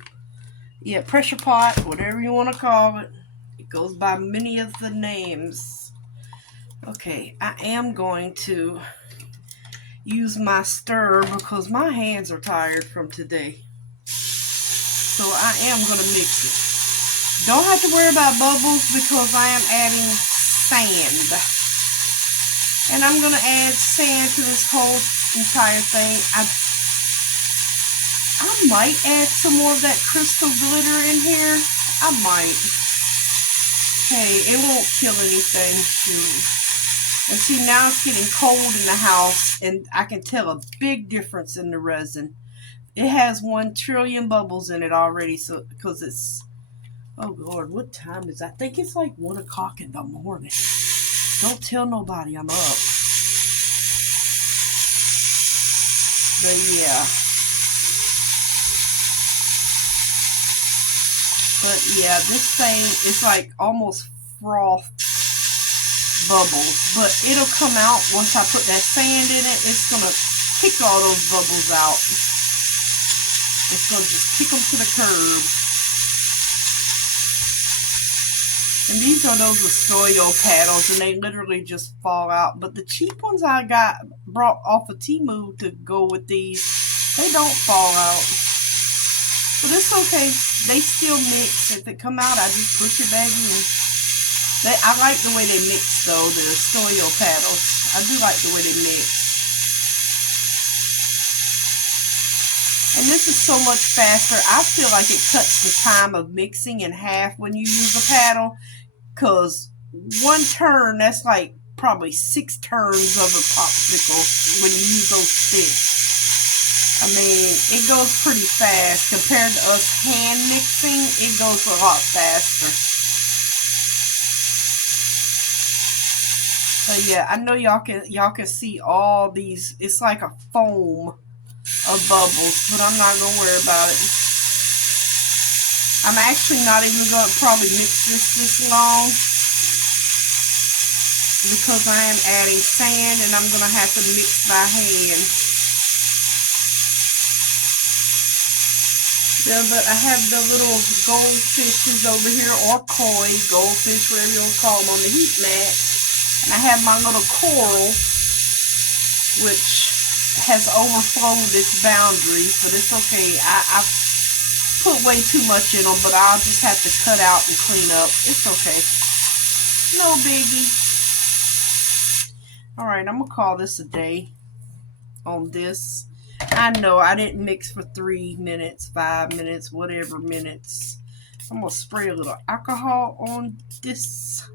pressure pot, whatever you want to call it. It goes by many of the names. Okay, I am going to use my stir because my hands are tired from today. So I am going to mix it. Don't have to worry about bubbles because I am adding sand. And I'm going to add sand to this whole entire thing. I might add some more of that crystal glitter in here. I might. Hey, it won't kill anything. And see, now it's getting cold in the house, and I can tell a big difference in the resin. It has 1 trillion bubbles in it already, so because it's, oh Lord, what time is it? I think it's like 1 o'clock in the morning. Don't tell nobody I'm up. But yeah. But yeah, this thing is like almost froth bubbles. But it'll come out once I put that sand in it. It's going to kick all those bubbles out. It's going to just kick them to the curb. And these are those Astoyo paddles, and they literally just fall out. But the cheap ones I brought off of Temu to go with these, they don't fall out. But it's okay. They still mix. If it come out, I just push it back in. I like the way they mix, though, the Astoyo paddles. I do like the way they mix. And this is so much faster. I feel like it cuts the time of mixing in half when you use a paddle. Because 1 turn, that's like probably 6 turns of a popsicle when you use those sticks. I mean, it goes pretty fast. Compared to us hand mixing, it goes a lot faster. But yeah, I know y'all can see all these. It's like a foam of bubbles, but I'm not going to worry about it. I'm actually not even going to probably mix this long because I am adding sand and I'm going to have to mix by hand. But I have the little goldfishes over here, or koi, goldfish, whatever you want to call them, on the heat mat. And I have my little coral, which has overflowed its boundaries, but it's okay. I've put way too much in them, but I'll just have to cut out and clean up. It's okay. No biggie. Alright, I'm going to call this a day on this. I know I didn't mix for 3 minutes, 5 minutes, whatever minutes. I'm going to spray a little alcohol on this.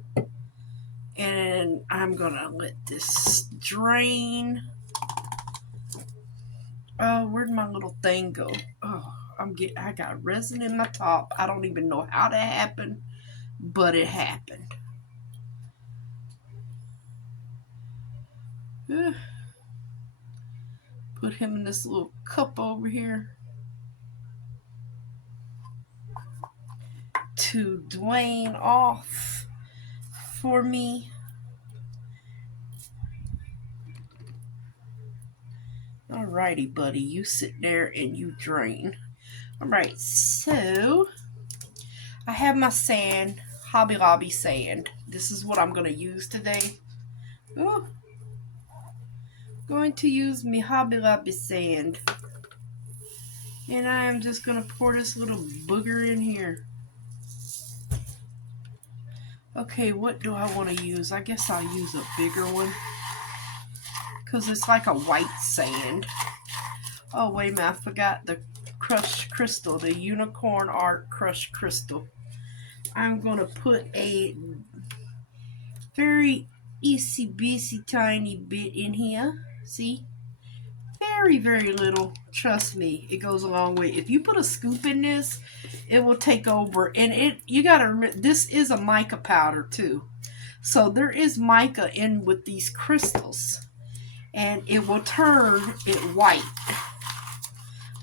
And I'm going to let this drain. Oh, where'd my little thing go? Oh, I got resin in my top. I don't even know how that happened, but it happened. Put him in this little cup over here to drain off for me. Alrighty, buddy, you sit there and you drain. Alright, so I have my sand, Hobby Lobby sand. This is what I'm going to use today. Oh, going to use my Hobby Lobby sand. And I am just going to pour this little booger in here. Okay, what do I want to use? I guess I'll use a bigger one, because it's like a white sand. Oh, wait a minute, I forgot the crushed crystal, the unicorn art crushed crystal. I'm going to put a very itsy bitsy tiny bit in here. See? Very, very little. Trust me, it goes a long way. If you put a scoop in this, it will take over. And you gotta remember, this is a mica powder too. So there is mica in with these crystals. And it will turn it white.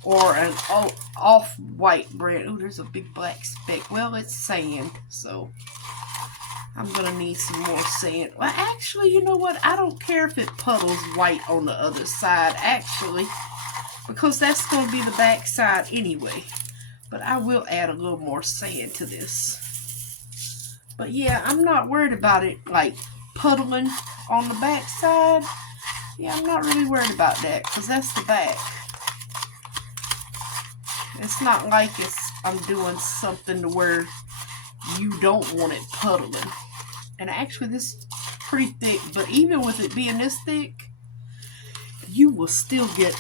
Or an off-white brand. Oh, there's a big black speck. Well, it's sand, so I'm going to need some more sand. Well, actually, you know what? I don't care if it puddles white on the other side, actually, because that's going to be the back side anyway. But I will add a little more sand to this. But yeah, I'm not worried about it, like, puddling on the back side. Yeah, I'm not really worried about that, because that's the back. It's not like I'm doing something to where you don't want it puddling. And actually, this is pretty thick, but even with it being this thick, you will still get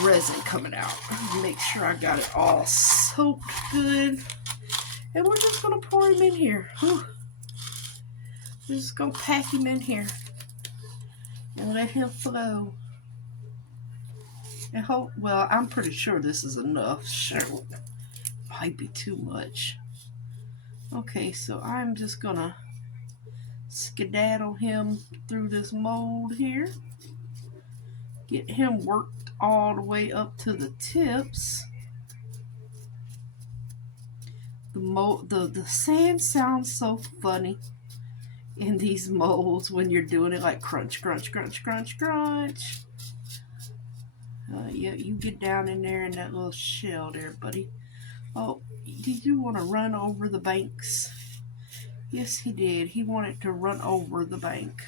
resin coming out. Make sure I got it all soaked good. And we're just going to pour him in here. Whew. We're just going to pack him in here and let him flow. And well, I'm pretty sure this is enough. Sure, might be too much. Okay, so I'm just gonna skedaddle him through this mold here. Get him worked all the way up to the tips. The sand sounds so funny in these molds when you're doing it, like crunch, crunch, crunch, crunch, crunch. Yeah, you get down in there in that little shell there, buddy. Oh, did you want to run over the banks? Yes, he did. He wanted to run over the bank.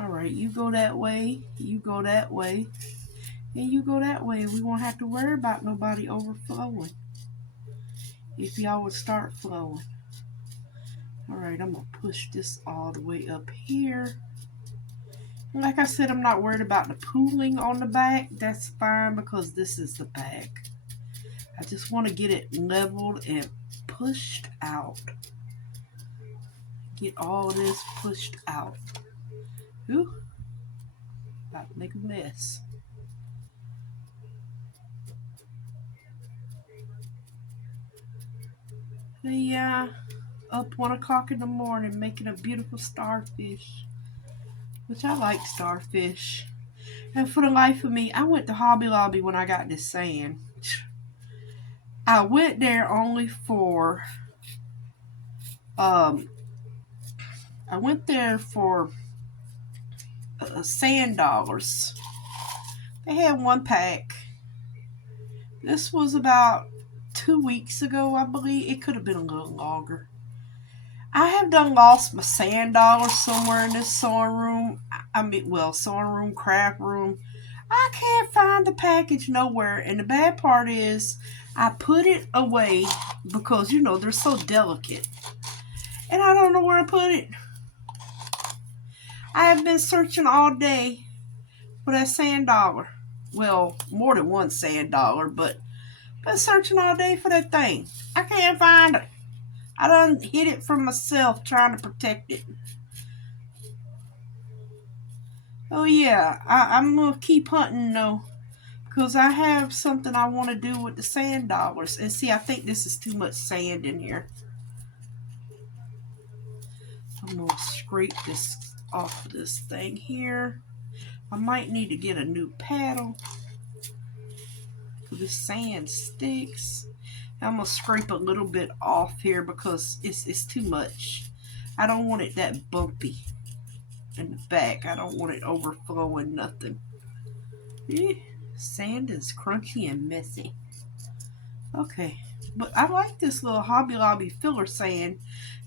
Alright, you go that way, you go that way, and you go that way. We won't have to worry about nobody overflowing if y'all would start flowing. Alright, I'm going to push this all the way up here. Like I said, I'm not worried about the pooling on the back. That's fine because this is the back. I just want to get it leveled and pushed out. Get all this pushed out. Ooh, about to make a mess. Yeah, up 1 o'clock in the morning making a beautiful starfish, which I like starfish. And for the life of me, I went to Hobby Lobby when I got this sand. I went there only for I went there for sand dollars. They had one pack. This was about 2 weeks ago, I believe. It could have been a little longer. I have done lost my sand dollars somewhere in this sewing room. Sewing room, craft room. I can't find the package nowhere. And the bad part is, I put it away because, they're so delicate. And I don't know where I put it. I have been searching all day for that sand dollar. Well, more than one sand dollar, but been searching all day for that thing. I can't find it. I done hid it from myself trying to protect it. Oh yeah, I'm gonna keep hunting though, because I have something I want to do with the sand dollars. And see, I think this is too much sand in here. I'm gonna scrape this off of this thing here. I might need to get a new paddle because this sand sticks. I'm gonna scrape a little bit off here because it's too much. I don't want it that bumpy in the back. I don't want it overflowing nothing. Sand is crunchy and messy. Okay, but I like this little Hobby Lobby filler sand.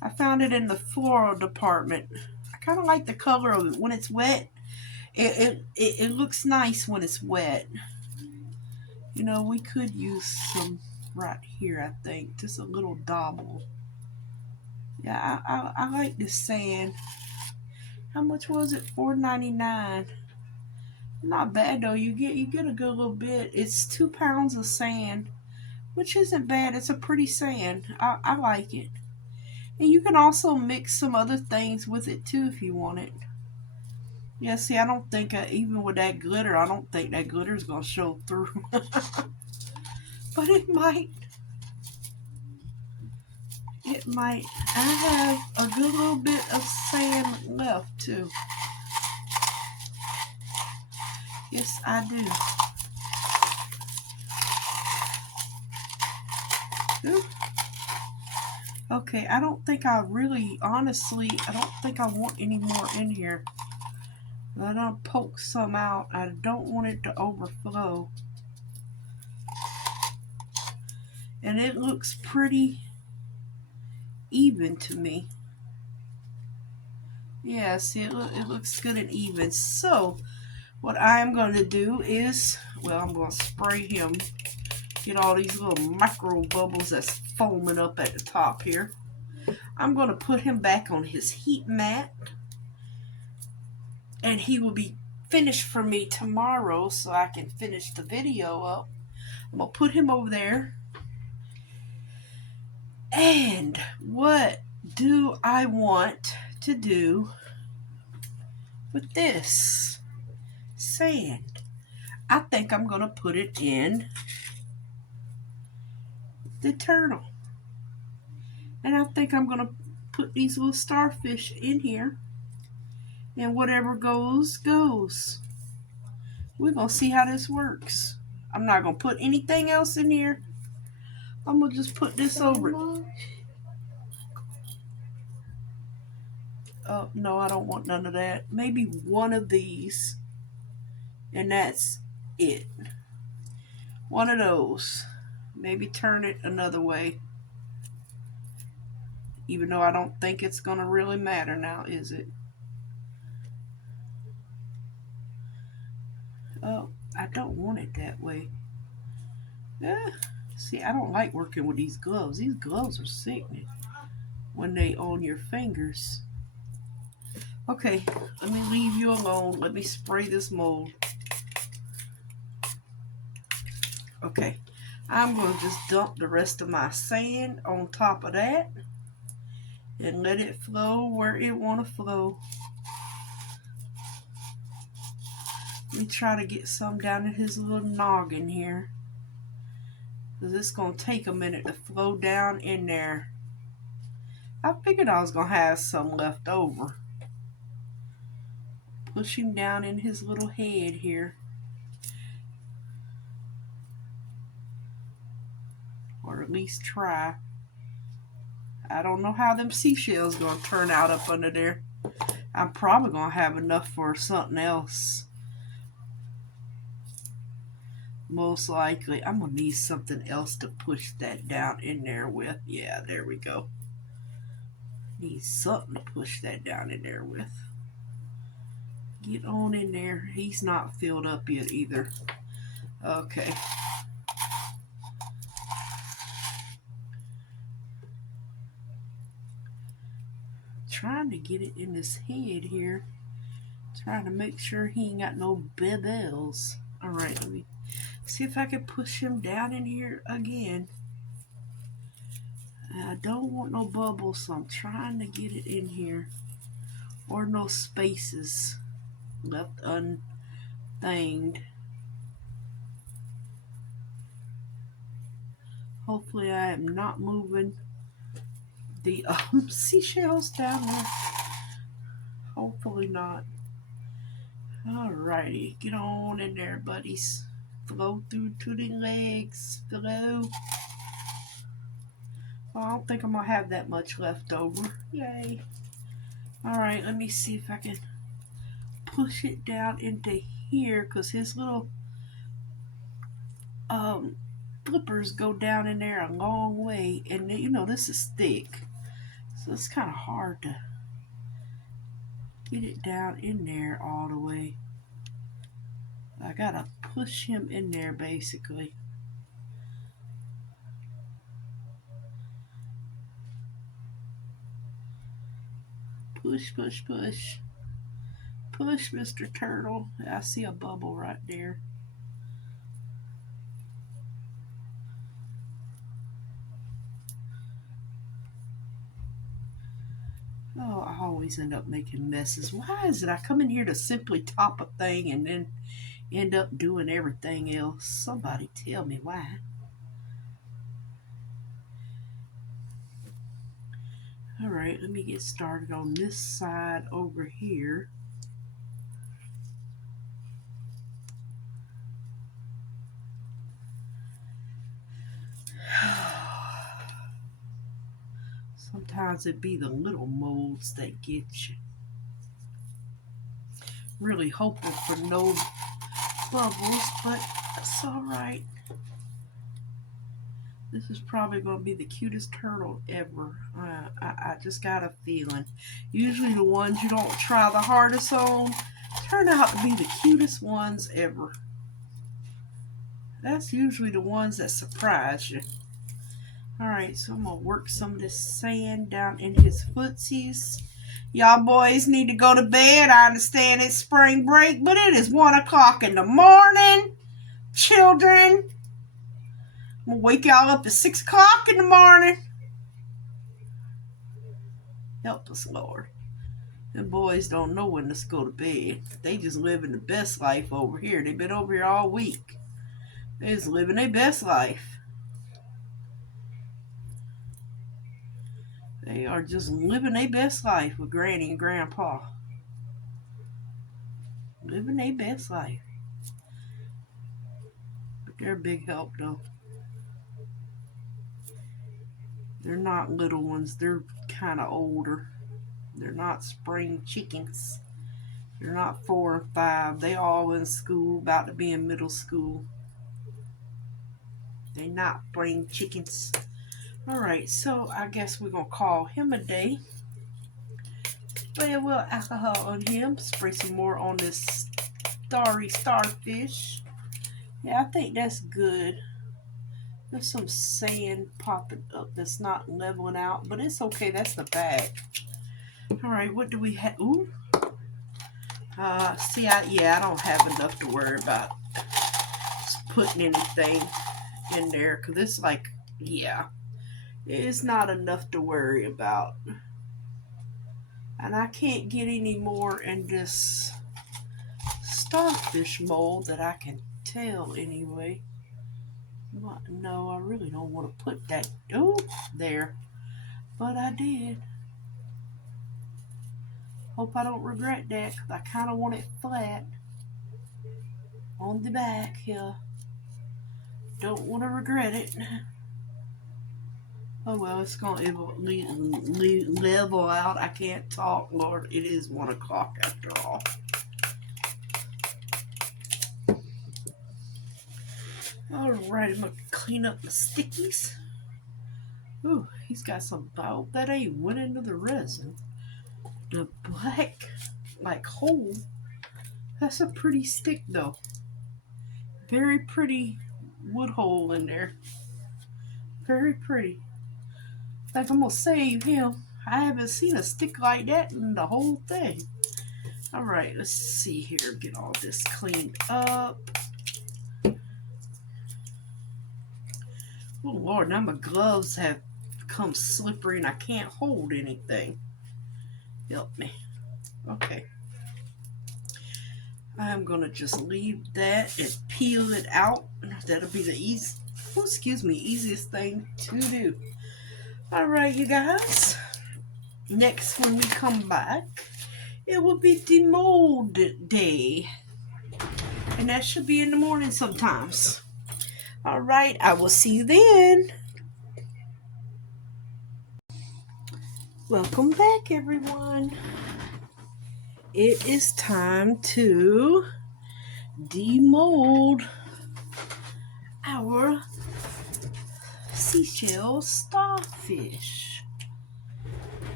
I found it in the floral department. I kind of like the color of it when it's wet. It looks nice when it's wet. We could use some right here, I think. Just a little dabble. Yeah, I like this sand. How much was it? $4.99. Not bad though. You get a good little bit. It's 2 pounds of sand, which isn't bad. It's a pretty sand. I like it. And you can also mix some other things with it too if you want it. Yeah, see, I don't think, even with that glitter, I don't think that glitter is going to show through. But it might. It might. I have a good little bit of sand left too. Yes, I do. Ooh. Okay, I don't think I want any more in here. I'm gonna poke some out. I don't want it to overflow. And it looks pretty even to me. Yeah, see, it looks good and even. So, what I'm going to do is, I'm going to spray him. Get all these little micro bubbles that's foaming up at the top here. I'm going to put him back on his heat mat. And he will be finished for me tomorrow so I can finish the video up. I'm going to put him over there. And what do I want to do with this sand? I think I'm going to put it in the turtle. And I think I'm going to put these little starfish in here. And whatever goes, goes. We're going to see how this works. I'm not going to put anything else in here. I'm going to just put this over it. Oh, no, I don't want none of that. Maybe one of these. And that's it. One of those. Maybe turn it another way. Even though I don't think it's going to really matter now, is it? Oh, I don't want it that way. Yeah. See, I don't like working with these gloves. These gloves are sickening when they on your fingers. Okay, let me leave you alone. Let me spray this mold. Okay, I'm going to just dump the rest of my sand on top of that and let it flow where it want to flow. Let me try to get some down in his little noggin here, because it's going to take a minute to flow down in there. I figured I was going to have some left over. Push him down in his little head here. Or at least try. I don't know how them seashells gonna turn out up under there. I'm probably gonna have enough for something else. Most likely. I'm gonna need something else to push that down in there with. Yeah, there we go. Need something to push that down in there with. Get on in there. He's not filled up yet either. Okay. Trying to get it in his head here. Trying to make sure he ain't got no bebels. Alright, let me see if I can push him down in here again. I don't want no bubbles, so I'm trying to get it in here. Or no spaces left unthinged. Hopefully I am not moving the seashells down there. Hopefully not. Alrighty, get on in there, buddies. Flow through to the legs. Flow. Well, I don't think I'm gonna have that much left over. Yay. Alright, let me see if I can push it down into here, because his little flippers go down in there a long way, and you know this is thick, so it's kind of hard to get it down in there all the way. I gotta push him in there basically. Push, push, push. Push, Mr. Turtle. I see a bubble right there. Oh, I always end up making messes. Why is it I come in here to simply top a thing and then end up doing everything else? Somebody tell me why. Alright, let me get started on this side over here. Sometimes it be the little molds that get you. Really hoping for no bubbles, but that's alright. This is probably going to be the cutest turtle ever. I just got a feeling. Usually the ones you don't try the hardest on turn out to be the cutest ones ever. That's usually the ones that surprise you. Alright, so I'm going to work some of this sand down in his footsies. Y'all boys need to go to bed. I understand it's spring break, but it is 1 o'clock in the morning. Children, I'm going to wake y'all up at 6 o'clock in the morning. Help us, Lord. Them boys don't know when to go to bed. They just living the best life over here. They've been over here all week. They just living their best life. They are just living their best life with Granny and Grandpa. Living their best life. But they're a big help, though. They're not little ones. They're kind of older. They're not spring chickens. They're not 4 or 5. They all in school, about to be in middle school. They're not spring chickens. Alright, so I guess we're going to call him a day. Spray a little alcohol on him. Spray some more on this starfish. Yeah, I think that's good. There's some sand popping up that's not leveling out, but it's okay. That's the bag. Alright, what do we have? Ooh. See, I don't have enough to worry about putting anything in there, because it's like, yeah, it's not enough to worry about. And I can't get any more in this starfish mold that I can tell anyway. No, I really don't want to put that there, but I did. Hope I don't regret that, because I kind of want it flat on the back here. Don't want to regret it. Oh well, it's gonna level out. I can't talk, Lord. It is 1 o'clock after all. All right, I'm gonna clean up the stickies. Ooh, he's got some bulb that ain't went into the resin. The black, like hole. That's a pretty stick though. Very pretty wood hole in there. Very pretty. Like I'm gonna save him. I haven't seen a stick like that in the whole thing. All right, let's see here. Get all this cleaned up. Oh Lord, now my gloves have become slippery and I can't hold anything. Help me. Okay. I'm gonna just leave that and peel it out. That'll be the easiest thing to do. All right, you guys. Next, when we come back, it will be demold day, and that should be in the morning sometimes. All right, I will see you then. Welcome back, everyone. It is time to demold our seashell starfish.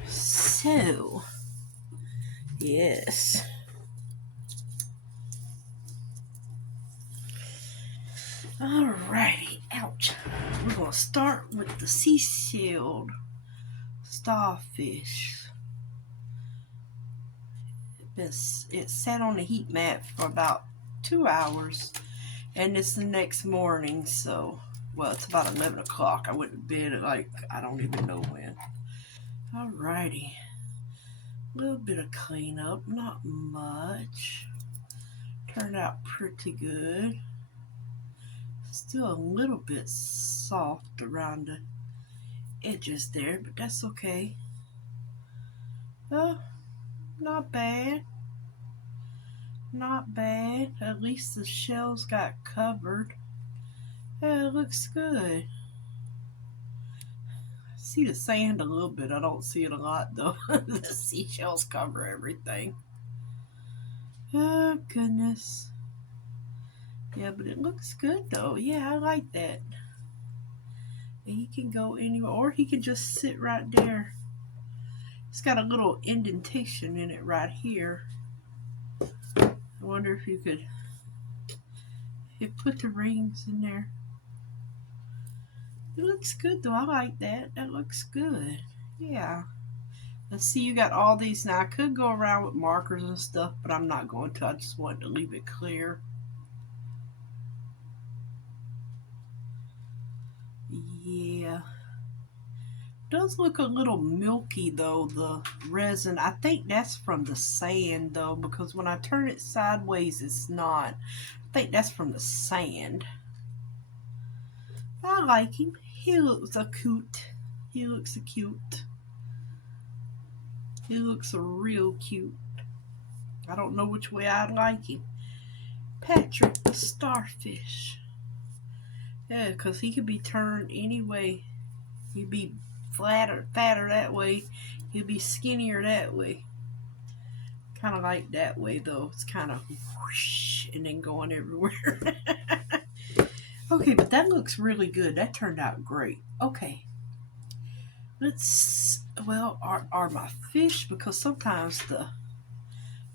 So, yes. Alrighty, ouch. We're gonna start with the seashell starfish. It sat on the heat mat for about 2 hours, and it's the next morning, so, well, it's about 11 o'clock. I went to bed at like, I don't even know when. Alrighty. A little bit of cleanup, not much. Turned out pretty good. Still a little bit soft around the edges there, but that's okay. Oh, not bad. Not bad. At least the shells got covered. Yeah, it looks good. I see the sand a little bit. I don't see it a lot though. The seashells cover everything. Oh, goodness. Yeah, but it looks good though. Yeah, I like that. He can go anywhere, or he can just sit right there. It's got a little indentation in it right here. I wonder if you could put the rings in there. It looks good though. I like that. That looks good. Yeah. Let's see, you got all these. Now I could go around with markers and stuff, but I'm not going to. I just wanted to leave it clear. Yeah. Does look a little milky though, the resin. I think that's from the sand though, because when I turn it sideways it's not. I think that's from the sand. I like him. He looks a cute. He looks a cute. He looks a real cute. I don't know which way I'd like him. Patrick the starfish. Yeah, because he could be turned any way. He'd be fatter that way. He'd be skinnier that way. Kind of like that way though. It's kind of whoosh and then going everywhere. Okay, but that looks really good. That turned out great. Okay. Well, are my fish, because sometimes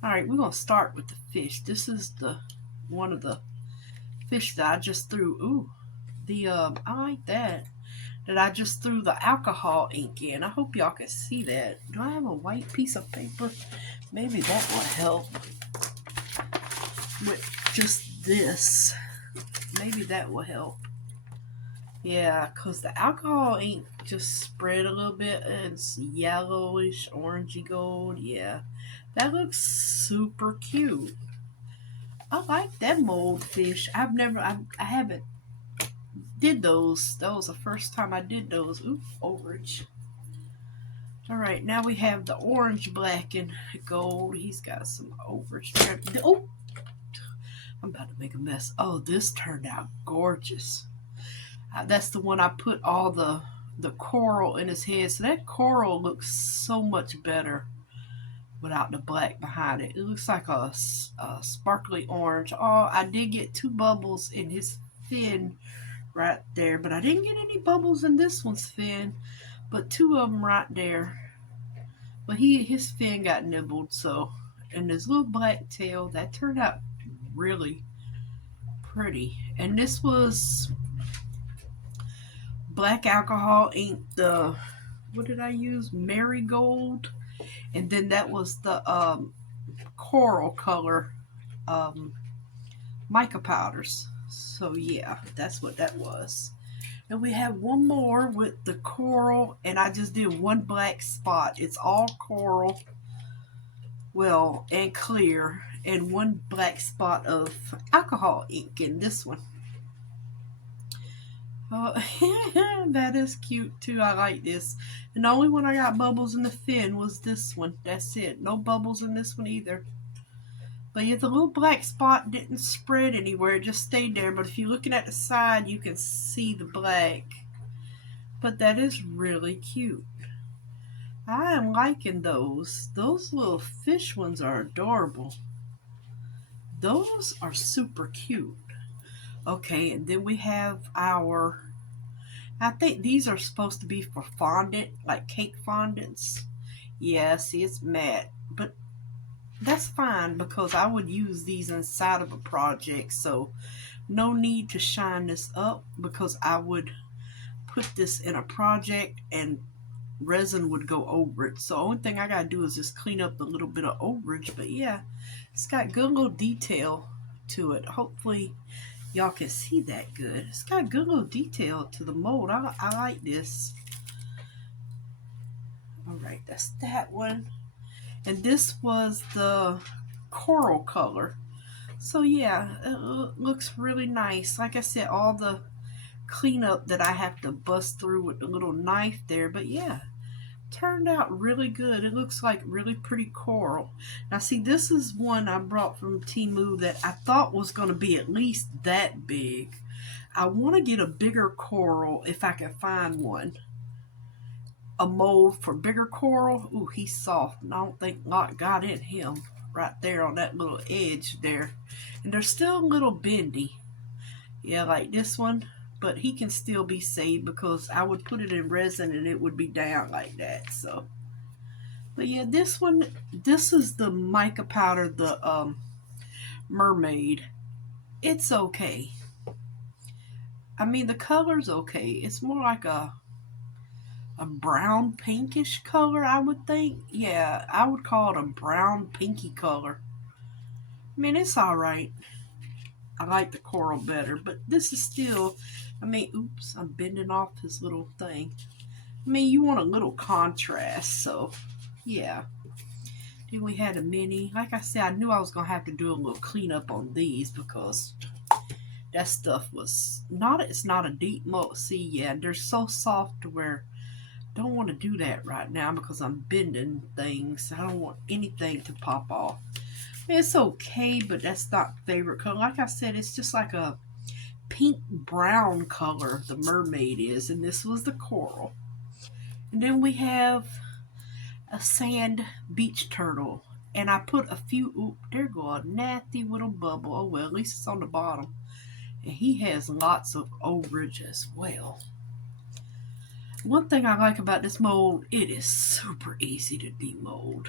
alright, we're going to start with the fish. This is one of the fish that I just threw. Ooh, I like that I just threw the alcohol ink in. I hope y'all can see that. Do I have a white piece of paper? Maybe that will help with just this. Maybe that will help. Yeah, because the alcohol ink just spread a little bit. It's yellowish, orangey gold. Yeah, that looks super cute. I like that mold fish. I haven't did those. That was the first time I did those. Ooh, overage. All right, now we have the orange, black, and gold. He's got some overage. Oh, I'm about to make a mess. Oh, this turned out gorgeous. That's the one I put all the the coral in his head. So that coral looks so much better without the black behind it. It looks like a sparkly orange. Oh, I did get 2 bubbles in his fin right there, but I didn't get any bubbles in this one's fin, but 2 of them right there. But his fin got nibbled, so. And his little black tail, that turned out really pretty. And this was black alcohol ink, the, what did I use? Marigold. And then that was the coral color um, mica powders. So yeah, that's what that was. And we have one more with the coral, and I just did one black spot. It's all coral, well, and clear, and one black spot of alcohol ink in this one. Oh, that is cute too. I like this. And the only one I got bubbles in the fin was this one. That's it. No bubbles in this one either. But yeah, the little black spot didn't spread anywhere. It just stayed there. But if you're looking at the side, you can see the black. But that is really cute. I am liking those. Those little fish ones are adorable. Those are super cute. Okay, and then we have our, I think these are supposed to be for fondant, like cake fondants. Yeah, see, it's matte. But that's fine because I would use these inside of a project. So no need to shine this up because I would put this in a project and resin would go over it. So the only thing I gotta do is just clean up the little bit of overage. But yeah, it's got good little detail to it. Hopefully y'all can see that good. It's got good little detail to the mold. I like this. All right, that's that one. And this was the coral color. So yeah, it looks really nice. Like I said, all the cleanup that I have to bust through with the little knife there. But yeah, turned out really good. It looks like really pretty coral. Now see, this is one I brought from Temu that I thought was going to be at least that big. I want to get a bigger coral if I can find one. A mold for bigger coral. Ooh, he's soft. And I don't think lot got in him right there on that little edge there. And they're still a little bendy. Yeah, like this one. But he can still be saved because I would put it in resin and it would be down like that. So, but yeah, this one, this is the mica powder, the mermaid. It's okay. I mean, the color's okay. It's more like a brown pinkish color, I would think. Yeah, I would call it a brown pinky color. I mean, it's all right. I like the coral better, but this is still, I mean, oops, I'm bending off his little thing. I mean, you want a little contrast, so yeah. Then we had a mini. Like I said, I knew I was going to have to do a little cleanup on these because that stuff was not, it's not a deep mold. See, yeah, they're so soft to where I don't want to do that right now because I'm bending things. I don't want anything to pop off. It's okay, but that's not favorite color. Like I said, it's just like a pink brown color the mermaid is, and this was the coral. And then we have a sand beach turtle, and I put a few, oop, there go a nasty little bubble. Oh well, at least it's on the bottom. And he has lots of overage as well. One thing I like about this mold, it is super easy to demold.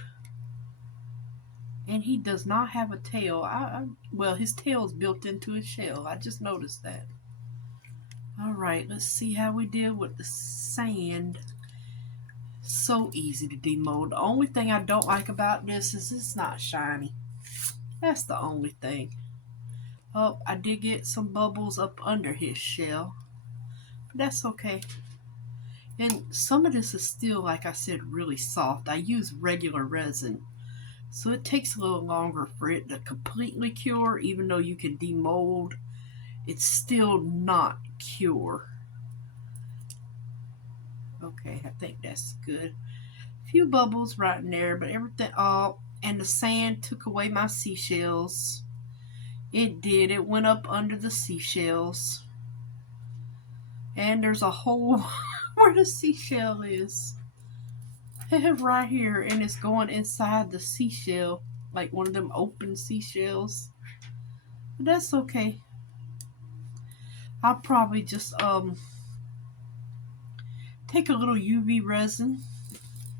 And he does not have a tail. Well, his tail is built into his shell. I just noticed that. All right, let's see how we did with the sand. So easy to demold. The only thing I don't like about this is it's not shiny. That's the only thing. Oh, I did get some bubbles up under his shell. But that's okay. And some of this is still, like I said, really soft. I use regular resin. So it takes a little longer for it to completely cure, even though you can demold. It's still not cure. Okay, I think that's good. A few bubbles right in there, but everything, oh, and the sand took away my seashells. It did. It went up under the seashells. And there's a hole where the seashell is. Right here, and it's going inside the seashell, like one of them open seashells. But that's okay. I'll probably just take a little UV resin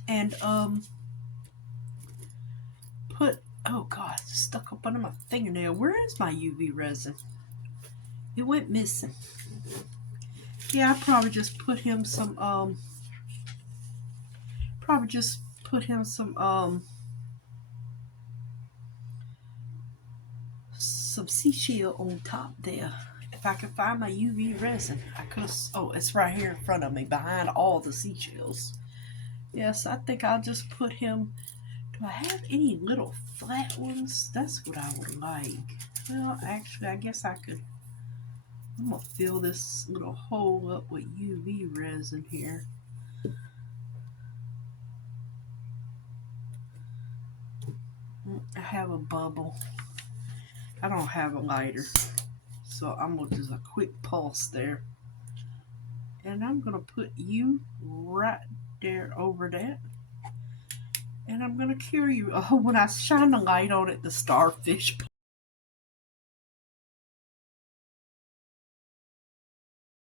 and put, oh god, it's stuck up under my fingernail. Where is my UV resin? It went missing. Yeah, I probably just put him some some seashell on top there. If I could find my UV resin, I could have. Oh, it's right here in front of me, behind all the seashells. Yes, I think I'll just put him. Do I have any little flat ones? That's what I would like. Well, actually, I guess I could. I'm gonna fill this little hole up with UV resin here. I have a bubble. I don't have a lighter, so I'm gonna do a quick pulse there. And I'm gonna put you right there over that. And I'm gonna cure you. Oh, when I shine the light on it, the starfish